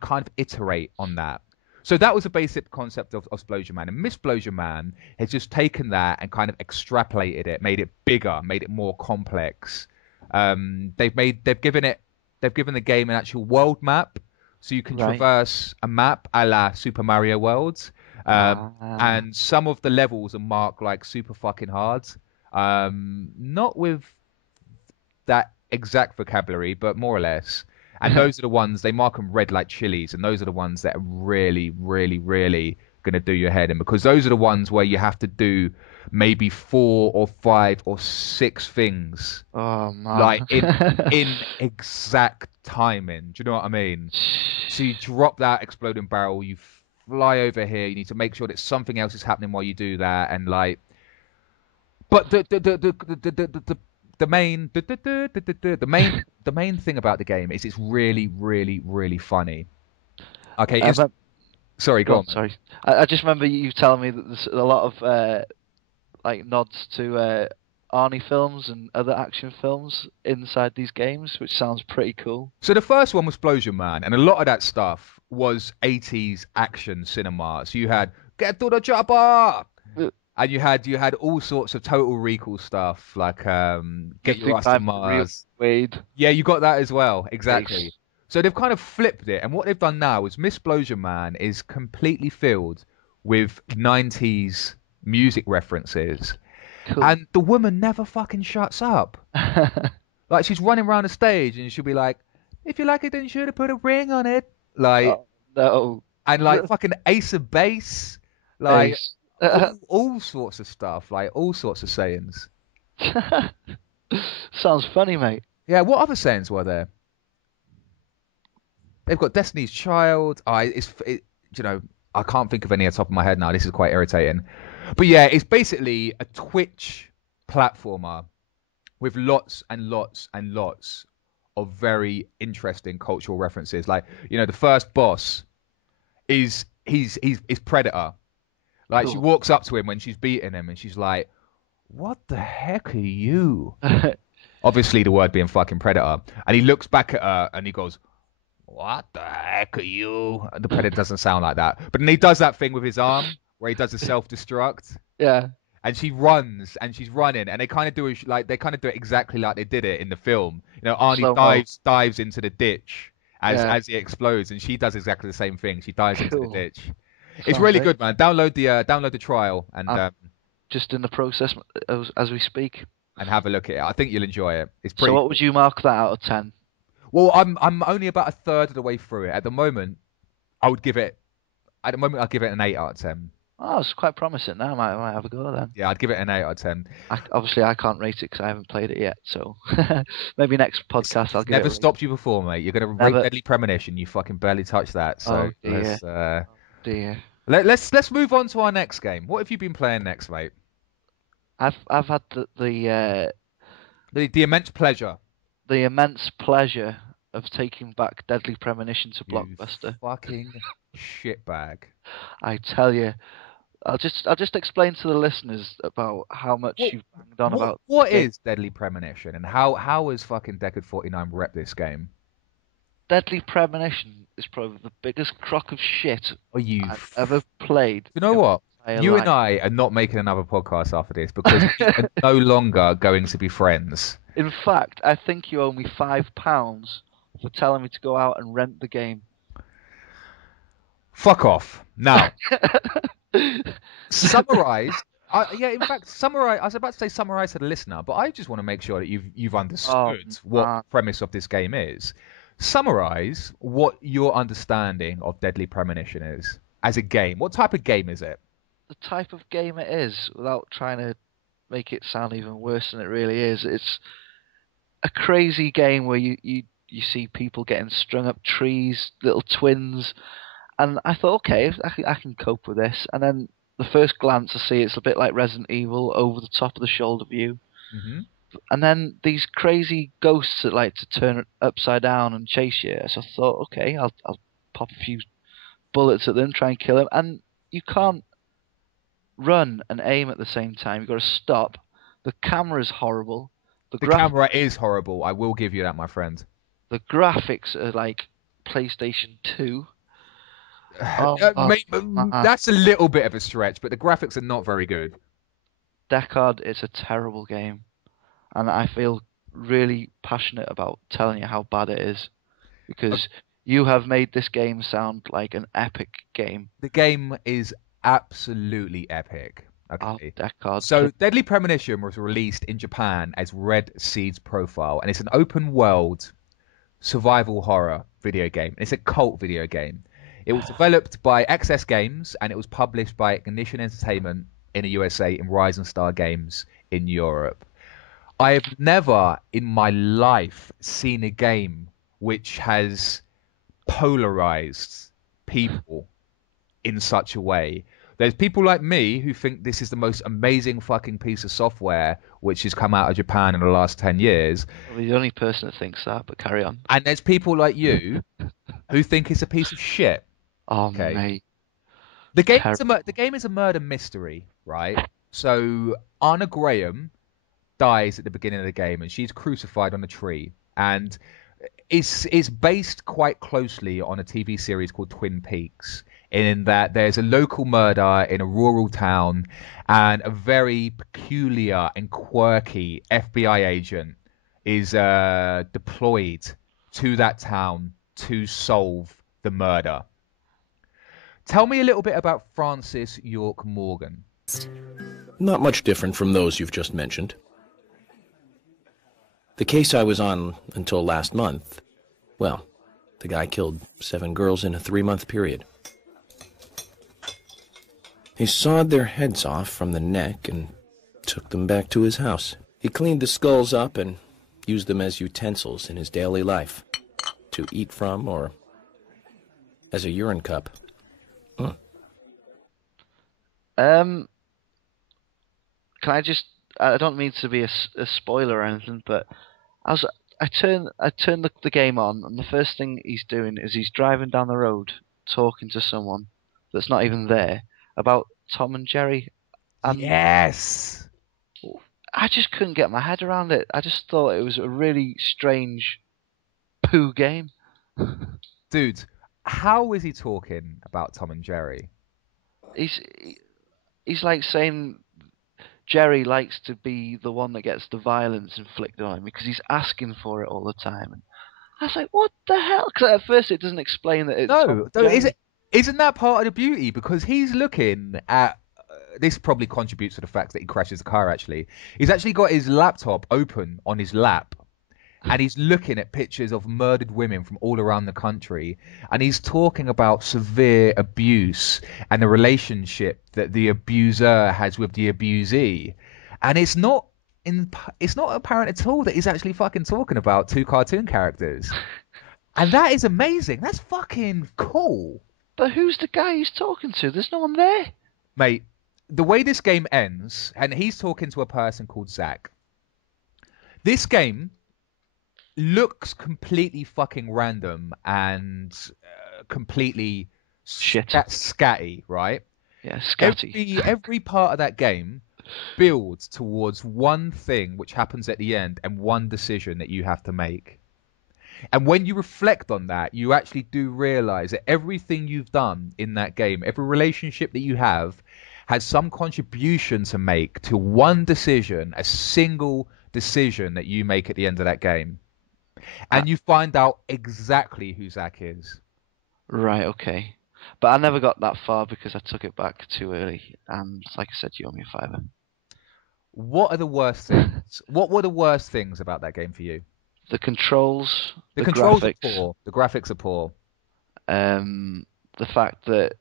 kind of iterate on that. So that was a basic concept of Splosion Man. And Splosion Man has just taken that and kind of extrapolated it, made it bigger, made it more complex. They've given the game an actual world map, so you can traverse a map a la Super Mario World. And some of the levels are marked like super fucking hard. Not with that exact vocabulary, but more or less. And those are the ones, they mark them red like chilies, and those are the ones that are really, really, really going to do your head in, because those are the ones where you have to do maybe 4 or 5 or 6 things. Oh, man. Like in exact timing. Do you know what I mean? So you drop that exploding barrel, you fly over here, you need to make sure that something else is happening while you do that, and like... But the main thing about the game is it's really, really, really funny. Okay, sorry, go on. Sorry, I just remember you telling me that there's a lot of like nods to Arnie films and other action films inside these games, which sounds pretty cool. So the first one was Splosion Man, and a lot of that stuff was 80s action cinema. So you had Get to the Chopper! And you had all sorts of Total Recall stuff, like Get Your Ass to Mars. Wade. Yeah, you got that as well, exactly. Nice. So they've kind of flipped it, and what they've done now is Splosion Man is completely filled with 90s music references. Cool. And the woman never fucking shuts up. Like, she's running around the stage, and she'll be like, if you like it, then you should have put a ring on it. Like, no. And like fucking Ace of Base. Like... all sorts of stuff, like all sorts of sayings. Sounds funny, mate. Yeah, what other sayings were there? They've got Destiny's Child. You know, I can't think of any at the top of my head now. This is quite irritating. But yeah, it's basically a Twitch platformer with lots and lots and lots of very interesting cultural references. Like, you know, the first boss is Predator. Like, cool. She walks up to him when she's beating him and she's like, "What the heck are you?" Obviously the word being fucking Predator. And he looks back at her and he goes, "What the heck are you?" The Predator doesn't sound like that. But then he does that thing with his arm where he does the self-destruct. Yeah. And she runs and she's running and they kind of do it exactly like they did it in the film. You know, Arnie dives into the ditch as he explodes, and she does exactly the same thing. She dives into the ditch. It's really good, man. Download the trial and just in the process as we speak. And have a look at it. I think you'll enjoy it. It's pretty. So what would you mark that out of 10? Well, I'm only about a third of the way through it. At the moment, I'd give it an 8 out of 10. Oh, it's quite promising now. I might have a go then. Yeah, I'd give it an 8 out of 10. Obviously, I can't rate it because I haven't played it yet. So maybe next podcast I'll give it. Never stopped you before, mate. You're going to rate Deadly Premonition. You fucking barely touched that. So let's move on to our next game. What have you been playing next, mate? I've had the immense pleasure. The immense pleasure of taking back Deadly Premonition to Blockbuster. Fucking shitbag. I tell you. I'll just explain to the listeners about how much you've banged on about. What is Deadly Premonition, and how has fucking Deckard 49 rep this game? Deadly Premonition is probably the biggest crock of shit I've ever played. You know what? You and I are not making another podcast after this because we're no longer going to be friends. In fact, I think you owe me £5 for telling me to go out and rent the game. Fuck off. Now, summarize. In fact, summarize. I was about to say summarize to the listener, but I just want to make sure that you've understood what the premise of this game is. Summarize what your understanding of Deadly Premonition is as a game. What type of game is it? The type of game it is, without trying to make it sound even worse than it really is. It's a crazy game where you see people getting strung up trees, little twins, and I thought, okay, I can cope with this. And then the first glance I see, it's a bit like Resident Evil, over the top of the shoulder view. Mm-hmm. And then these crazy ghosts that like to turn it upside down and chase you. So I thought, okay, I'll pop a few bullets at them, try and kill them, and you can't run and aim at the same time. You've got to stop. The camera's horrible. The camera is horrible. I will give you that, my friend. The graphics are like PlayStation 2. That's a little bit of a stretch, but the graphics are not very good. Deckard is a terrible game, and I feel really passionate about telling you how bad it is, because you have made this game sound like an epic game. The game is absolutely epic. Okay. Oh, Deckard. So Deadly Premonition was released in Japan as Red Seed's Profile, and it's an open world survival horror video game. It's a cult video game. It was developed by XS Games, and it was published by Ignition Entertainment in the USA and Rising Star Games in Europe. I have never in my life seen a game which has polarized people in such a way. There's people like me who think this is the most amazing fucking piece of software which has come out of Japan in the last 10 years. Well, you're the only person that thinks that, but carry on. And there's people like you who think it's a piece of shit. Oh, okay. Mate. The game is a murder mystery, right? So Anna Graham dies at the beginning of the game, and she's crucified on a tree. And it's based quite closely on a TV series called Twin Peaks, in that there's a local murder in a rural town, and a very peculiar and quirky FBI agent is deployed to that town to solve the murder. Tell me a little bit about Francis York Morgan. Not much different from those you've just mentioned. The case I was on until last month, well, the guy killed 7 girls in a 3-month period. He sawed their heads off from the neck and took them back to his house. He cleaned the skulls up and used them as utensils in his daily life, to eat from or as a urine cup. Can I just? I don't mean to be a spoiler or anything, but I turn the game on, and the first thing he's doing is he's driving down the road, talking to someone that's not even there about Tom and Jerry. And yes. I just couldn't get my head around it. I just thought it was a really strange poo game. Dude, how is he talking about Tom and Jerry? He's like saying Jerry likes to be the one that gets the violence inflicted on him because he's asking for it all the time. And I was like, what the hell? Because at first it doesn't explain that it's No, isn't that part of the beauty? Because he's looking at... this probably contributes to the fact that he crashes the car, actually. He's actually got his laptop open on his lap, and he's looking at pictures of murdered women from all around the country, and he's talking about severe abuse and the relationship that the abuser has with the abusee. And it's not apparent at all that he's actually fucking talking about two cartoon characters. And that is amazing. That's fucking cool. But who's the guy he's talking to? There's no one there. Mate, the way this game ends, and he's talking to a person called Zach. This game looks completely fucking random and completely scatty, right? Yeah, scatty. Every part of that game builds towards one thing which happens at the end and one decision that you have to make. And when you reflect on that, you actually do realize that everything you've done in that game, every relationship that you have, has some contribution to make to one decision, a single decision that you make at the end of that game. And you find out exactly who Zach is. Right, okay. But I never got that far because I took it back too early. And like I said, you owe me a $5. What are the worst things? What were the worst things about that game for you? The controls. The controls graphics. Are poor. The graphics are poor. The fact that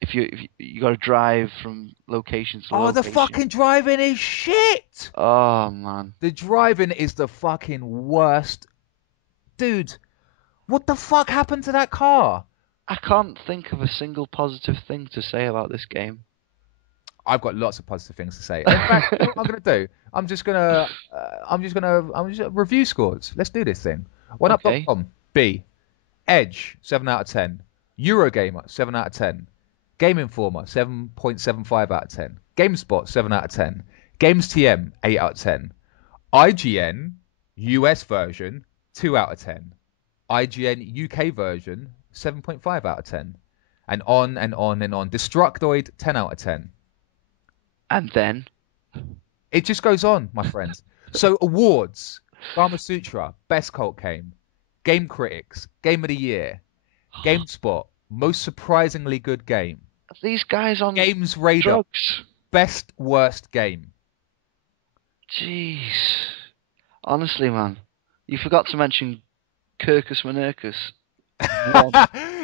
if you got to drive from location to location. Oh, the fucking driving is shit. Oh man, the driving is the fucking worst, dude. What the fuck happened to that car? I can't think of a single positive thing to say about this game. I've got lots of positive things to say. In fact, what I'm gonna do, I'm just gonna review scores. Let's do this thing. OneUp.com, B, Edge, 7 out of 10. Eurogamer, 7 out of 10. Game Informer, 7.75 out of 10. GameSpot, 7 out of 10. GamesTM, 8 out of 10. IGN, US version, 2 out of 10. IGN UK version, 7.5 out of 10. And on and on and on. Destructoid, 10 out of 10. And then? It just goes on, my friends. So awards, Dharma Sutra, Best Cult Game. Game Critics, Game of the Year. GameSpot, most surprisingly good game. These guys on Games Radar, drugs. Best worst game. Jeez. Honestly, man. You forgot to mention Kirkus Menurcus.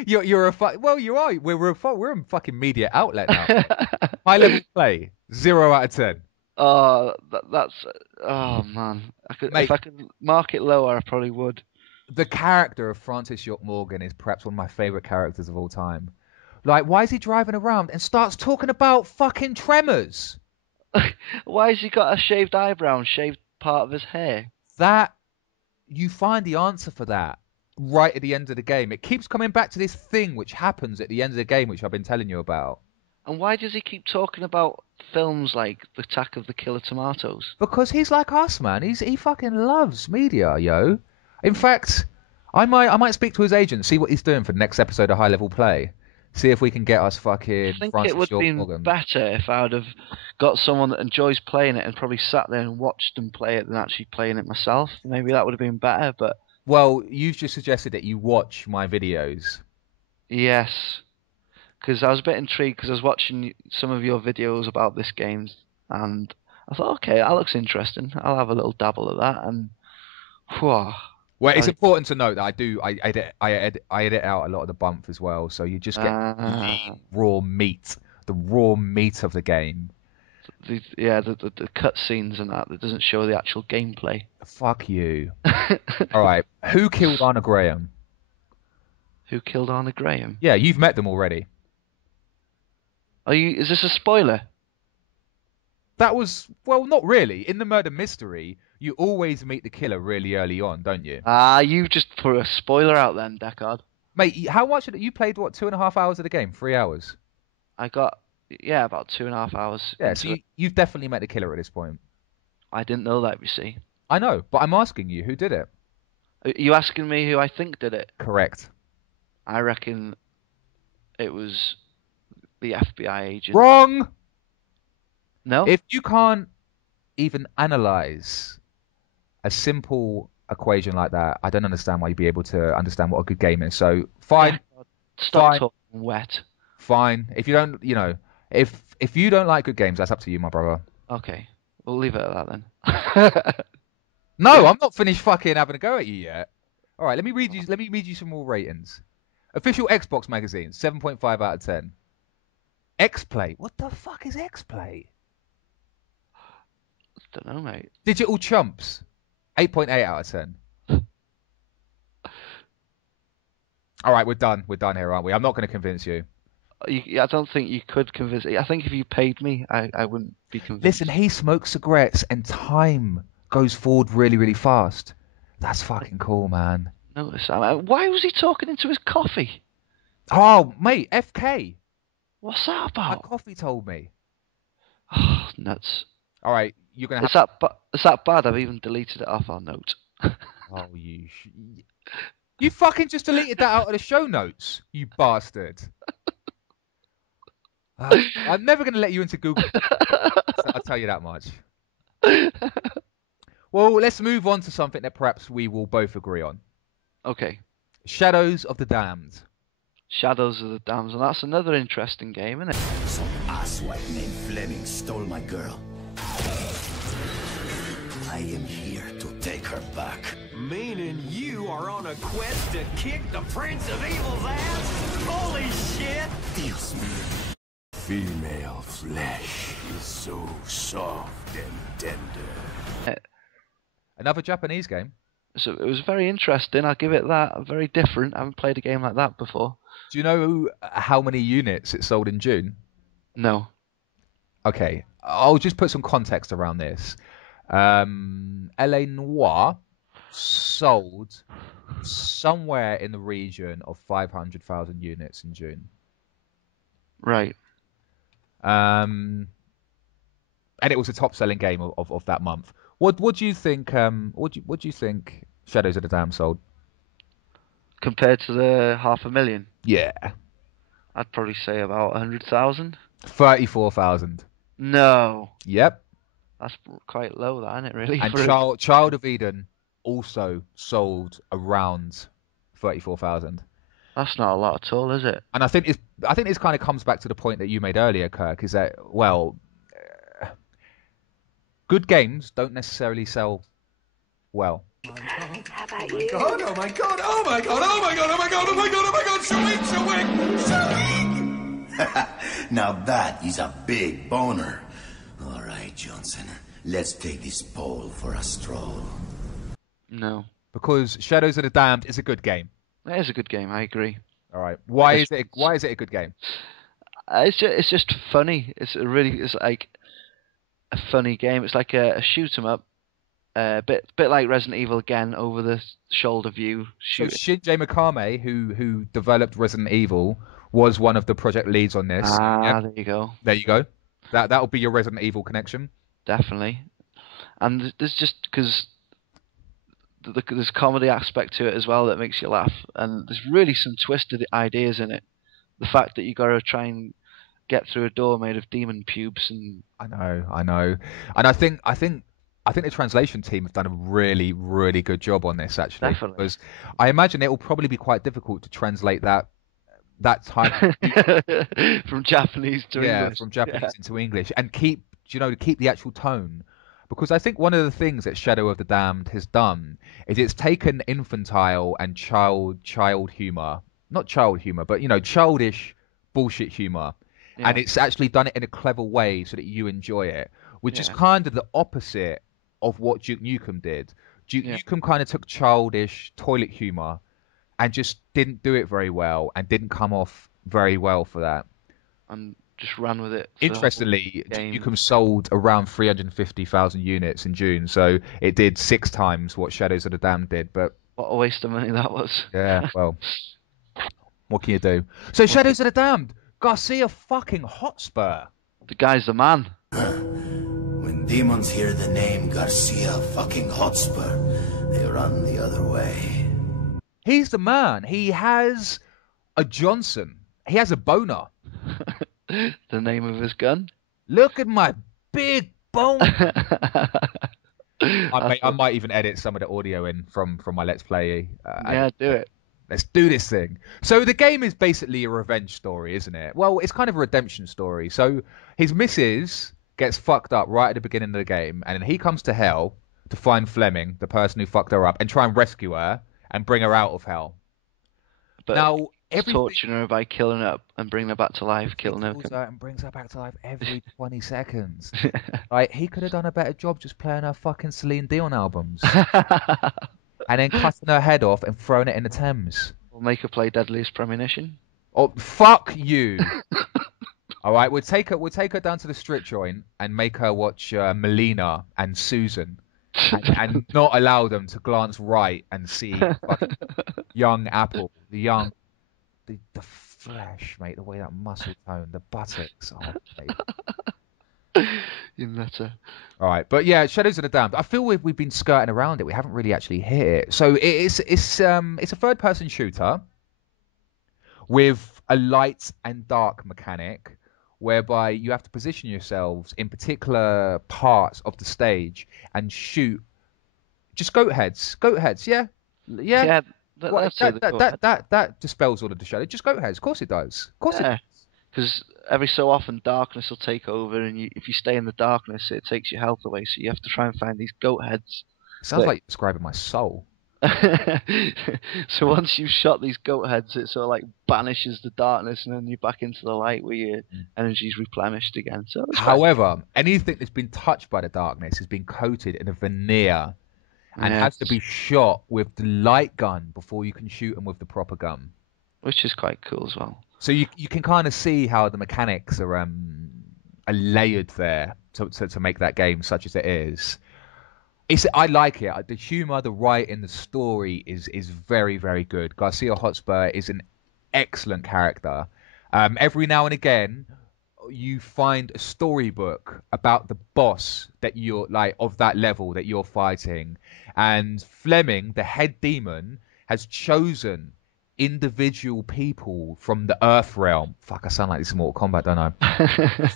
You're a well, you are. We're a fucking media outlet now. High level play, 0 out of 10. Oh, that's oh man. Mate, if I could mark it lower, I probably would. The character of Francis York Morgan is perhaps one of my favourite characters of all time. Like, why is he driving around and starts talking about fucking tremors? Why has he got a shaved eyebrow and shaved part of his hair? That, you find the answer for that right at the end of the game. It keeps coming back to this thing which happens at the end of the game, which I've been telling you about. And why does he keep talking about films like The Attack of the Killer Tomatoes? Because he's like us, man. He fucking loves media, yo. In fact, I might speak to his agent, see what he's doing for the next episode of High Level Play. See if we can get us fucking Francis York Morgan. I think it would have been better if I would have got someone that enjoys playing it and probably sat there and watched them play it than actually playing it myself. Maybe that would have been better, but... Well, you've just suggested that you watch my videos. Yes. Because I was a bit intrigued because I was watching some of your videos about this game and I thought, okay, that looks interesting. I'll have a little dabble at that and... Whew, well, it's important to note that I edit out a lot of the bump as well, so you just get raw meat, the raw meat of the game. the cutscenes and that doesn't show the actual gameplay. Fuck you. All right, who killed Anna Graham? Who killed Anna Graham? Yeah, you've met them already. Is this a spoiler? That was, well, not really. In the murder mystery, you always meet the killer really early on, don't you? You just threw a spoiler out then, Deckard. Mate, how much you played? What, 2.5 hours of the game? 3 hours? I got about 2.5 hours. Yeah, so you've definitely met the killer at this point. I didn't know that. You see. I know, but I'm asking you, who did it? Are you asking me who I think did it? Correct. I reckon it was the FBI agent. Wrong. No. If you can't even analyze a simple equation like that, I don't understand why you'd be able to understand what a good game is. So fine. Stop talking wet. Fine. If you don't, if you don't like good games, that's up to you, my brother. Okay, we'll leave it at that then. No, I'm not finished fucking having a go at you yet. All right, let me read you some more ratings. Official Xbox magazine, 7.5 out of 10. X-Play. What the fuck is X-Play? Don't know, mate. Digital Chumps, 8.8 out of 10. All right, we're done. We're done here, aren't we? I'm not going to convince you. I don't think you could convince. I think if you paid me, I wouldn't be convinced. Listen, he smokes cigarettes and time goes forward really, really fast. That's fucking cool, man. Notice. Why was he talking into his coffee? Oh, mate, FK. What's that about? My coffee told me. Oh, nuts. All right, you're going to have... Is that bad? I've even deleted it off our note. Oh, you fucking just deleted that out of the show notes, you bastard. I'm never going to let you into Google. I'll tell you that much. Well, let's move on to something that perhaps we will both agree on. Okay. Shadows of the Damned. Shadows of the Damned, and that's another interesting game, isn't it? Some asswipe named Fleming stole my girl. I am here to take her back. Meaning you are on a quest to kick the Prince of Evil's ass? Holy shit! Dios mío. Female flesh is so soft and tender. Another Japanese game. So it was very interesting. I'll give it that. Very different. I haven't played a game like that before. Do you know how many units it sold in June? No. Okay, I'll just put some context around this. LA Noire sold somewhere in the region of 500,000 units in June. Right. And it was a top-selling game of that month. What do you think? What do you think Shadows of the Damned sold? Compared to the 500,000? Yeah. I'd probably say about 100,000. 34,000. No. Yep. That's quite low, that, isn't it, really? And Child of Eden also sold around 34,000. That's not a lot at all, is it? And I think this kind of comes back to the point that you made earlier, Kirk, is that, well, good games don't necessarily sell well. How about you? Oh my god, oh my god, oh my god, oh my god, oh my god, oh my god, shawing. Now that is a big boner. All right, Johnson, let's take this pole for a stroll. No. Because Shadows of the Damned is a good game. It is a good game, I agree. All right. Why is it a good game? It's just funny. It's like a funny game. It's like a shoot 'em up. Bit like Resident Evil again, over the shoulder view. So Shinji Mikami, who developed Resident Evil, was one of the project leads on this. Yep. There you go. There you go. That'll be your Resident Evil connection. Definitely. And there's just because there's a comedy aspect to it as well that makes you laugh, and there's really some twisted ideas in it. The fact that you got to try and get through a door made of demon pubes, and I know, and I think the translation team have done a really, really good job on this, actually. Definitely. Because I imagine it will probably be quite difficult to translate that type from Japanese to English. Yeah, from Japanese into English, and keep the actual tone. Because I think one of the things that Shadow of the Damned has done is it's taken infantile and child humor, not child humor, but childish bullshit humor, and it's actually done it in a clever way so that you enjoy it, which is kind of the opposite of what Duke Nukem did. Duke Nukem kind of took childish toilet humor and just didn't do it very well and didn't come off very well for that. And just ran with it. Interestingly, Duke Nukem sold around 350,000 units in June, so it did 6 times what Shadows of the Damned did. But what a waste of money that was. Yeah, well, what can you do? So Shadows of the Damned, Garcia fucking Hotspur. The guy's the man. When demons hear the name Garcia fucking Hotspur, they run the other way. He's the man. He has a Johnson. He has a boner. The name of his gun? Look at my big bone. I might even edit some of the audio in from my Let's Play. Do it. Let's do this thing. So the game is basically a revenge story, isn't it? Well, it's kind of a redemption story. So his missus gets fucked up right at the beginning of the game, and then he comes to hell to find Fleming, the person who fucked her up, and try and rescue her and bring her out of hell. But now, torturing her by killing her and bringing her back to life, killing her. And brings her back to life every 20 seconds. Like, he could have done a better job just playing her fucking Celine Dion albums. And then cutting her head off and throwing it in the Thames. We'll make her play Deadliest Premonition. Oh, fuck you. All right, we'll take her down to the strip joint and make her watch Melina and Susan. And not allow them to glance right and see young Apple, the flesh, mate, the way that muscle tone, the buttocks. Oh, mate. You nutter. All right, but yeah, Shadows of the Damned. I feel we've been skirting around it. We haven't really actually hit it. So it's a third-person shooter with a light and dark mechanic, whereby you have to position yourselves in particular parts of the stage and shoot just goat heads. Yeah. That dispels all of the shadow. Just goat heads. Of course it does. Of course it does. Because every so often darkness will take over, and if you stay in the darkness, it takes your health away. So you have to try and find these goat heads. Sounds like you're describing my soul. So once you've shot these goat heads, it sort of like banishes the darkness, and then you're back into the light where your energy's replenished again. So however, anything that's been touched by the darkness has been coated in a veneer and has to be shot with the light gun before you can shoot them with the proper gun. Which is quite cool as well. So you can kind of see how the mechanics are layered there to make that game such as it is. I like it. The humor, the writing, the story is very, very good. Garcia Hotspur is an excellent character. Every now and again, you find a storybook about the boss that you're like of that level that you're fighting, and Fleming, the head demon, has chosen individual people from the Earth realm. Fuck, I sound like this is Mortal Kombat, don't I?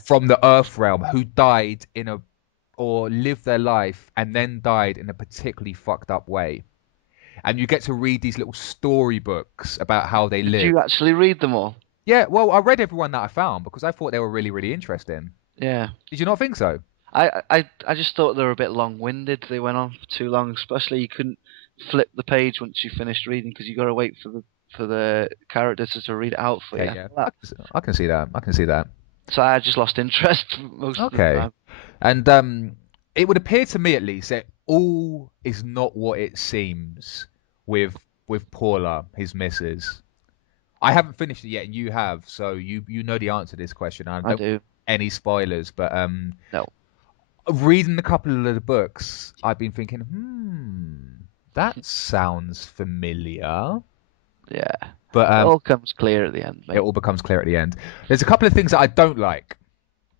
From the Earth realm who died or lived their life and then died in a particularly fucked up way. And you get to read these little storybooks about how they live. Did you actually read them all? Yeah, well, I read everyone that I found because I thought they were really, really interesting. Yeah. Did you not think so? I just thought they were a bit long-winded. They went on for too long, especially you couldn't flip the page once you finished reading because you got to wait for the characters to read it out for you. Yeah, I can see that. So I just lost interest most of the time. And it would appear to me, at least, that all is not what it seems with Paula, his missus. I haven't finished it yet, and you have, so you know the answer to this question. I do. Any spoilers, but no. Reading a couple of the books, I've been thinking, that sounds familiar. Yeah. But it all comes clear at the end, mate. It all becomes clear at the end. There's a couple of things that I don't like.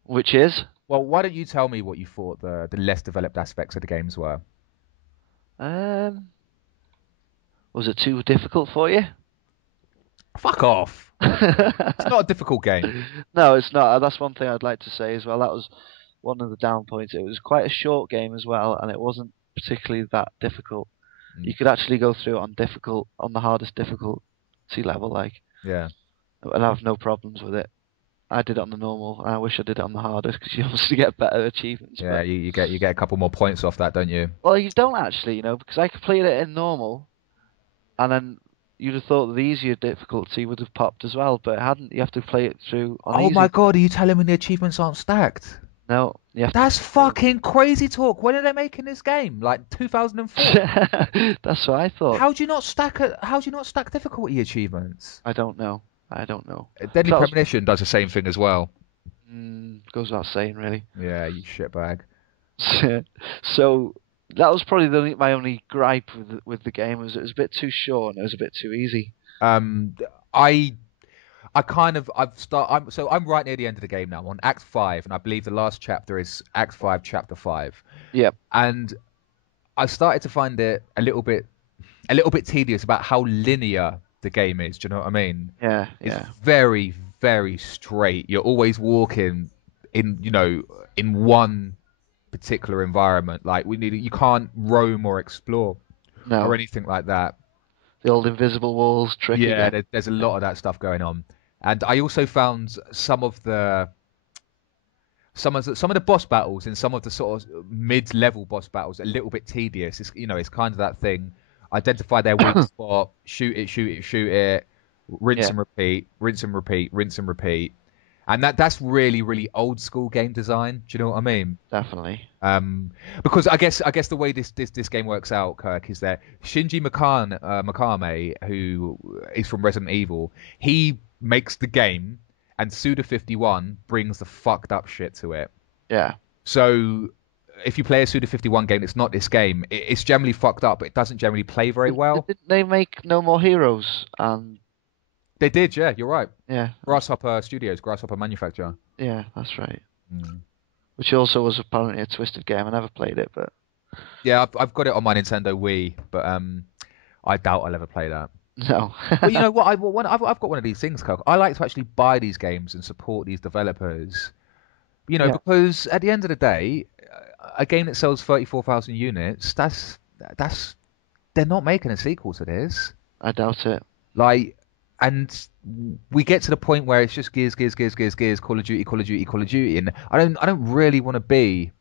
Which is? Well, why don't you tell me what you thought the less developed aspects of the games were? Was it too difficult for you? Fuck off. It's not a difficult game. No, it's not. That's one thing I'd like to say as well. That was one of the down points. It was quite a short game as well, and it wasn't particularly that difficult. You could actually go through it on the hardest difficulty level, like. Yeah. And I have no problems with it. I did it on the normal, and I wish I did it on the hardest because you obviously get better achievements. Yeah, you get a couple more points off that, don't you? Well, you don't actually, because I completed it in normal, and then you'd have thought the easier difficulty would have popped as well, but it hadn't. You have to play it through on Oh easy. my god, are you telling me the achievements aren't stacked? No, that's fucking crazy talk. When are they making this game? Like 2004? That's what I thought. How do you not stack difficulty achievements? I don't know. Deadly Premonition does the same thing as well. Goes without saying, really. Yeah, you shitbag. So that was probably my only gripe with the game, was it was a bit too short and it was a bit too easy. I'm right near the end of the game now. I'm on Act 5, and I believe the last chapter is Act 5, Chapter 5. Yep. And I started to find it a little bit tedious about how linear the game is. Do you know what I mean? Yeah. It's very, very straight. You're always walking in one particular environment. Like you can't roam or explore or anything like that. The old invisible walls trick. Yeah, there's a lot of that stuff going on. And I also found some of the boss battles and some of the sort of mid-level boss battles a little bit tedious. It's kind of that thing. Identify their weak spot, shoot it, rinse and repeat, rinse and repeat, rinse and repeat. And that's really, really old school game design. Do you know what I mean? Definitely. Because I guess the way this game works out, Kirk, is that Shinji Mikami, who is from Resident Evil, he makes the game, and Suda51 brings the fucked up shit to it. Yeah. So if you play a Suda51 game, it's not this game. It's generally fucked up, but it doesn't generally play very well. Didn't they make No More Heroes? They did, yeah, you're right. Yeah. Grasshopper Studios, Grasshopper Manufacturer. Yeah, that's right. Which also was apparently a twisted game. I never played it, but... Yeah, I've got it on my Nintendo Wii, but I doubt I'll ever play that. No. But you know what? I've got one of these things, Kirk. I like to actually buy these games and support these developers. Because at the end of the day, a game that sells 34,000 units, they're not making a sequel to this. I doubt it. And we get to the point where it's just Gears, Call of Duty, and I don't really want to be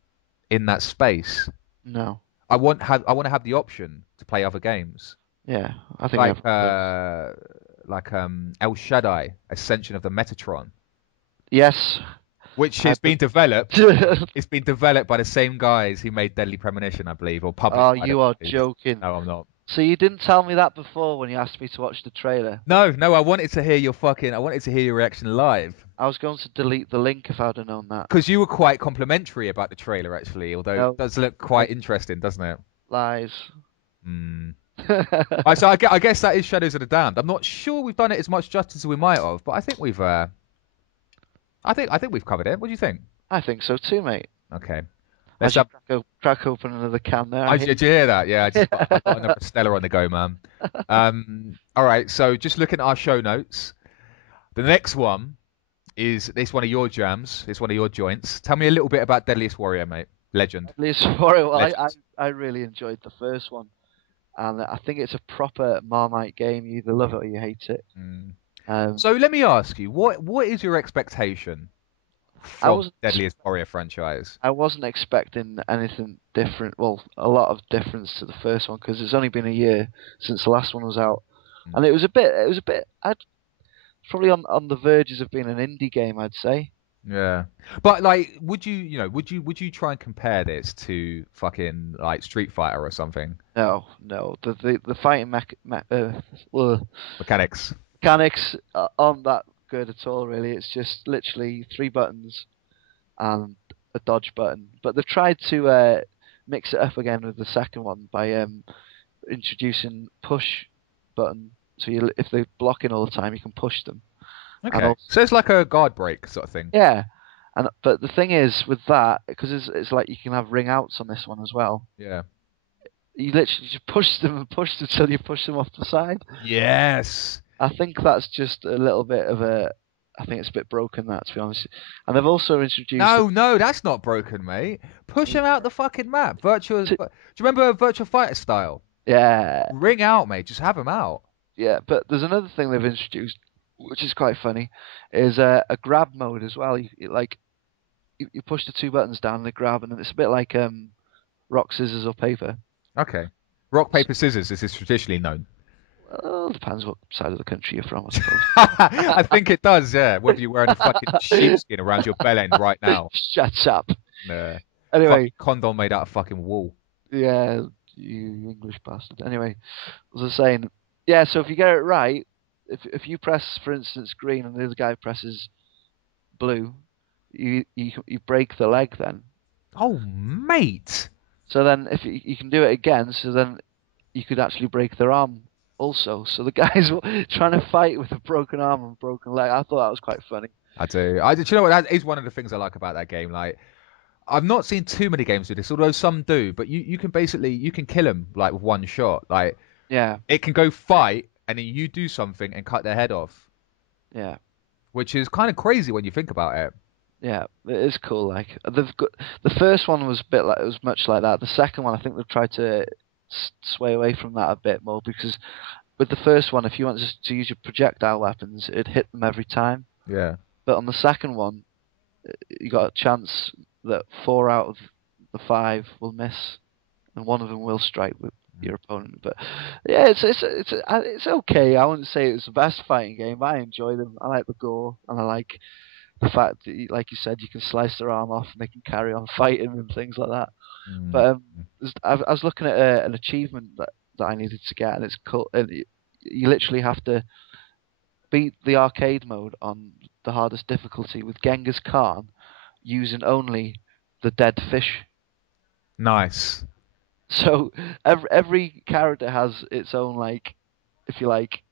in that space. No. I want to have the option to play other games. Yeah, I think like El Shaddai, Ascension of the Metatron. Yes. Which has been developed. It's been developed by the same guys who made Deadly Premonition, I believe, or published. Oh, you are joking. No, I'm not. So you didn't tell me that before when you asked me to watch the trailer? No, I wanted to hear your reaction live. I was going to delete the link if I'd have known that. Because you were quite complimentary about the trailer, actually, although it does look quite interesting, doesn't it? Lies. So I guess that is Shadows of the Damned. I'm not sure we've done it as much justice as we might have, but I think we've I think we've covered it. What do you think? I think so too, mate. Okay. Let's crack open another can there. Did you hear that? Yeah, I got another Stella on the go, man. All right, so just looking at our show notes, the next one is one of your jams. It's one of your joints. Tell me a little bit about Deadliest Warrior, mate. Legend. Deadliest Warrior. Well, I really enjoyed the first one, and I think it's a proper Marmite game. You either love it or you hate it. So let me ask you, what is your expectation from Deadliest Warrior franchise? I wasn't expecting anything different. Well, a lot of difference to the first one because it's only been a year since the last one was out, and it was a bit. Probably on the verges of being an indie game, I'd say. Yeah, but like, would you try and compare this to fucking like Street Fighter or something? No. The fighting mechanics aren't that good at all, really. It's just literally 3 buttons and a dodge button. But they've tried to mix it up again with the second one by introducing push button. So if they're blocking all the time, you can push them. Okay. So it's like a guard break sort of thing. Yeah. But the thing is with that, because it's like you can have ring outs on this one as well. Yeah. You literally just push them until you push them off the side. Yes. I think that's just a little bit of I think it's a bit broken, that, to be honest. And they've also introduced... No, that's not broken, mate. Push them out the fucking map. Do you remember Virtua Fighter style? Yeah. Ring out, mate. Just have them out. Yeah, but there's another thing they've introduced, which is quite funny, is a grab mode as well. You push the 2 buttons down and they grab, and it's a bit like rock, scissors, or paper. Okay. Rock, paper, scissors, this is traditionally known. Oh, depends what side of the country you're from, I suppose. I think it does, yeah. Whether you're wearing a fucking sheepskin around your bell end right now. Shut up. Nah. Anyway. Condom made out of fucking wool. Yeah, you English bastard. Anyway, as I was saying, yeah, so if you get it right, if you press, for instance, green and the other guy presses blue, you break the leg then. Oh, mate. So then if you can do it again, so then you could actually break their arm also. So the guy's trying to fight with a broken arm and broken leg. I thought that was quite funny. I do. You know what? That is one of the things I like about that game. Like, I've not seen too many games do this, although some do. But you can kill him like with one shot. Like, yeah, it can go fight, and then you do something and cut their head off. Yeah, which is kind of crazy when you think about it. Yeah, it is cool. Like the first one was a bit like, it was much like that. The second one, I think they've tried to sway away from that a bit more, because with the first one, if you want to use your projectile weapons, it'd hit them every time. Yeah. But on the second one, you got a chance that 4 out of the 5 will miss, and 1 of them will strike with your opponent. But yeah, it's okay. I wouldn't say it was the best fighting game, but I enjoy them. I like the gore, and I like the fact that, like you said, you can slice their arm off and they can carry on fighting and things like that. But I was looking at an achievement that I needed to get, and it's cool. You literally have to beat the arcade mode on the hardest difficulty with Genghis Khan using only the dead fish. Nice. So every character has its own, like, if you like,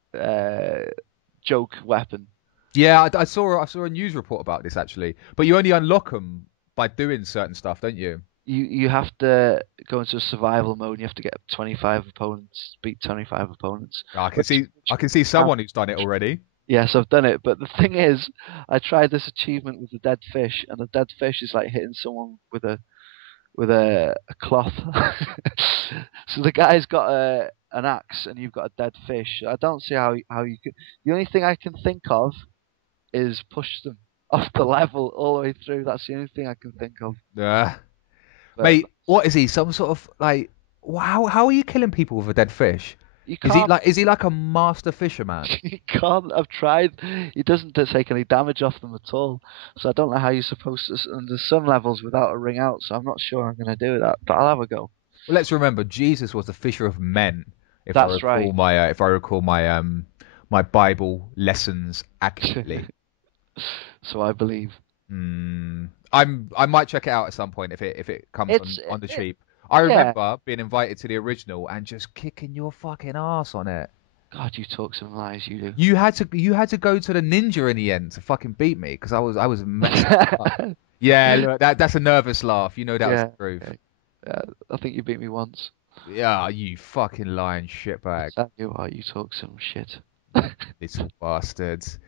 joke weapon. Yeah, I saw a news report about this actually, but you only unlock them by doing certain stuff, don't you? You have to go into a survival mode. And you have to get 25 opponents, beat 25 opponents. I can see someone who's done it already. Yes, I've done it. But the thing is, I tried this achievement with the dead fish, and the dead fish is like hitting someone with a cloth. So the guy's got an axe, and you've got a dead fish. I don't see how you could. The only thing I can think of is push them off the level all the way through. That's the only thing I can think of. Yeah. Mate, what is he? Some sort of like, how are you killing people with a dead fish? You can't. Is he like a master fisherman? You can't. I've tried. He doesn't take any damage off them at all. So I don't know how you're supposed to. And there's some levels without a ring out, so I'm not sure I'm going to do that. But I'll have a go. Well, let's remember, Jesus was the fisher of men. That's right. If I recall my Bible lessons accurately. So I believe. I might check it out at some point if it comes on the cheap. I remember being invited to the original and just kicking your fucking ass on it. God, you talk some lies, you do. You had to go to the ninja in the end to fucking beat me because I was messed up. Yeah, look, that's a nervous laugh. You know that was the truth. Okay. Yeah, I think you beat me once. Yeah, you fucking lying shitbag. You are. You talk some shit. Little bastards.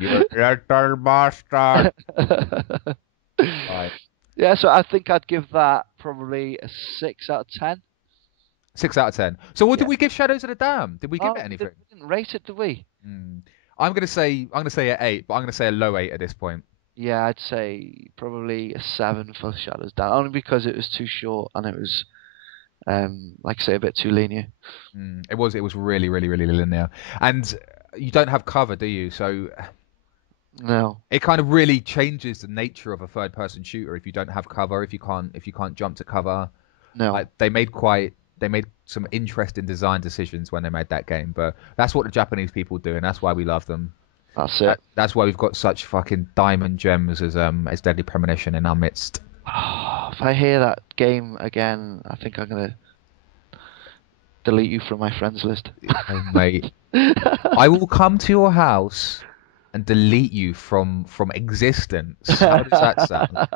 You little bastard. Right. Yeah, so I think I'd give that probably a 6 out of 10. 6 out of 10. So what did we give Shadows of the Dam? Did we give it anything? We didn't rate it, did we? I'm gonna say an 8, but I'm gonna say a low 8 at this point. Yeah, I'd say probably a 7 for Shadows Down, only because it was too short and it was, like I say, a bit too linear. It was really, really, really linear, and you don't have cover, do you? So no, it kind of really changes the nature of a third-person shooter if you don't have cover, if you can't jump to cover. No, they made some interesting design decisions when they made that game, but that's what the Japanese people do, and that's why we love them. That's it. That's why we've got such fucking diamond gems as Deadly Premonition in our midst. If I hear that game again, I think I'm gonna delete you from my friends list. Oh, mate, I will come to your house and delete you from existence. How does that sound?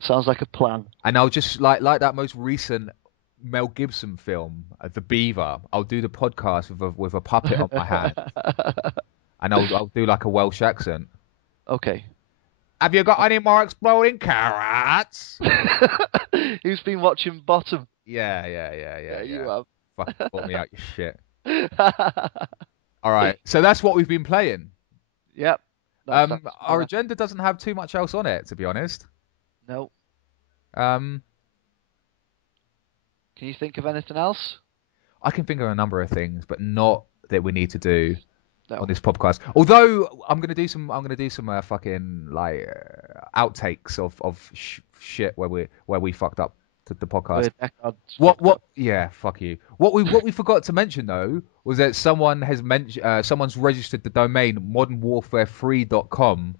Sounds like a plan. And I'll just like that most recent Mel Gibson film, The Beaver. I'll do the podcast with a puppet on my hand. And I'll do like a Welsh accent. Okay. Have you got any more exploding carrots? Who's been watching Bottom? Yeah. You have. Fucking put me out your shit. All right. So that's what we've been playing. Yep. Our agenda doesn't have too much else on it, to be honest. No. Can you think of anything else? I can think of a number of things, but not that we need to do on this podcast. Although I'm gonna do some fucking like outtakes of shit where we fucked up the podcast. What? Yeah, fuck you. What we forgot to mention though was that someone has mentioned someone's registered the domain modernwarfare3.com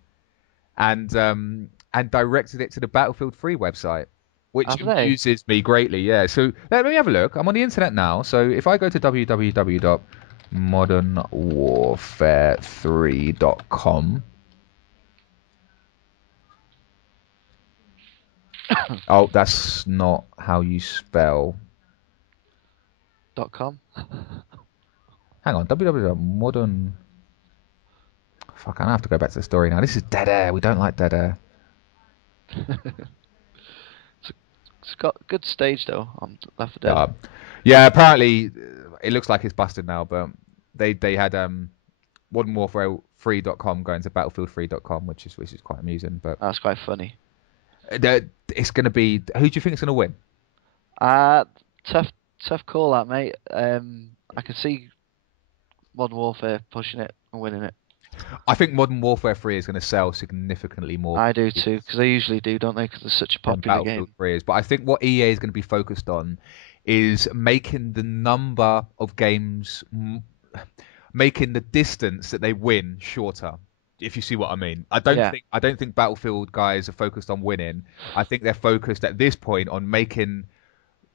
and directed it to the Battlefield 3 website, which amuses me greatly. Yeah. So let me have a look. I'm on the internet now. So if I go to www.modernwarfare3.com. Oh, that's not how you spell. .com. Hang on, www.modern. Fuck, I have to go back to the story now. This is dead air. We don't like dead air. It's got a good stage though on Left 4 Dead. Yeah, apparently it looks like it's busted now, but they had modernwarfare3.com going to battlefield3.com, which is quite amusing. But that's quite funny. It's going to be. Who do you think is going to win? Tough call, that mate. I can see Modern Warfare pushing it and winning it. I think Modern Warfare 3 is going to sell significantly more. I do too, because they usually do, don't they? Because it's such a popular game. 3 is. But I think what EA is going to be focused on is making the number of games, making the distance that they win shorter. If you see what I mean. I don't think Battlefield guys are focused on winning. I think they're focused at this point on making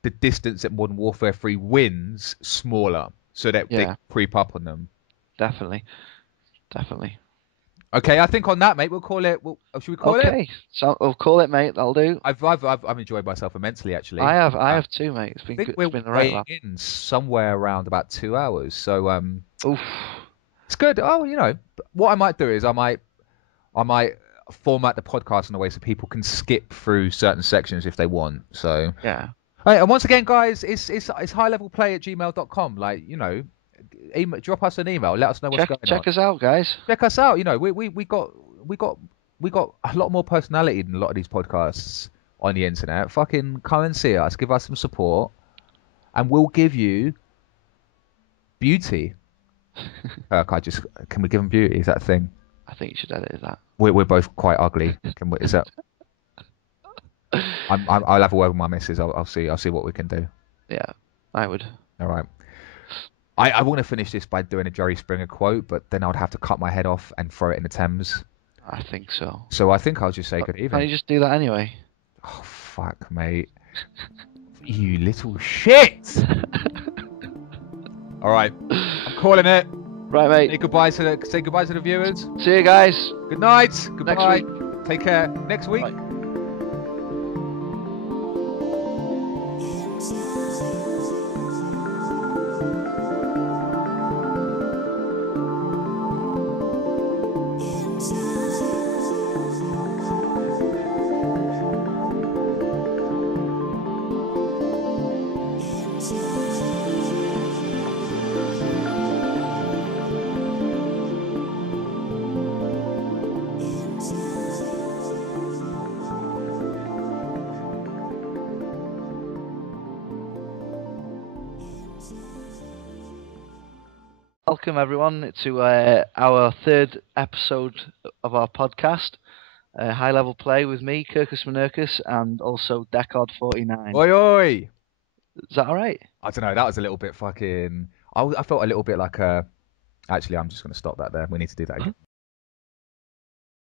the distance that Modern Warfare 3 wins smaller, so that they creep up on them. Definitely. Okay, I think on that, mate, we'll call it. Should we call it? Okay, so we'll call it, mate. That'll do. I've enjoyed myself immensely, actually. I have too, mate. It's been good. We're it's been the right laugh. in somewhere around about 2 hours, so Oof. It's good. Oh, what I might do is I might format the podcast in a way so people can skip through certain sections if they want. So yeah. Right, and once again, guys, it's highlevelplay@gmail.com. Like, drop us an email. Let us know what's going on. Check us out, guys. Check us out. We got a lot more personality than a lot of these podcasts on the internet. Fucking come and see us. Give us some support, and we'll give you beauty. Can we give them beauty? Is that a thing? I think you should edit that. We're both quite ugly. Is that? I'll have a word with my missus. I'll see what we can do. Yeah, I would. All right. I want to finish this by doing a Jerry Springer quote, but then I'd have to cut my head off and throw it in the Thames. I think so. So I think I'll just say good evening. Can't you just do that anyway? Oh fuck, mate! You little shit! All right, I'm calling it. Right, mate. Say goodbye to the viewers. See you guys. Good night. Goodbye. Next week. Take care. Next week. Bye. Welcome everyone to our third episode of our podcast, High Level Play with me, Kirkus Menurcus, and also Deckard49. Oi oi! Is that all right? I don't know. That was a little bit fucking. I felt a little bit like a. Actually, I'm just going to stop that there. We need to do that again.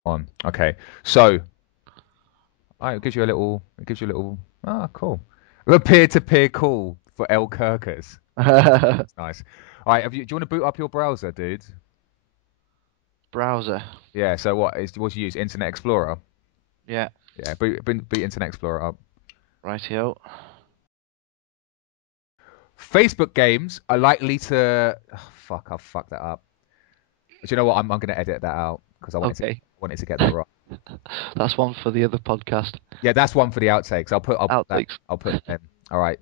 On. Okay. So. It gives you a little. Ah, cool. A peer-to-peer call for El Kirkus. That's nice. All right, do you want to boot up your browser, dude? Browser? Yeah, so what you use? Internet Explorer? Yeah. Yeah, boot Internet Explorer up. Rightio. Facebook games are likely to... Oh, fuck, I'll fuck that up. Do you know what? I'm going to edit that out because I wanted to get that right. That's one for the other podcast. Yeah, that's one for the outtakes. I'll put it in. All right.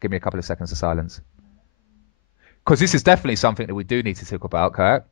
Give me a couple of seconds of silence. Because this is definitely something that we do need to talk about, Kurt.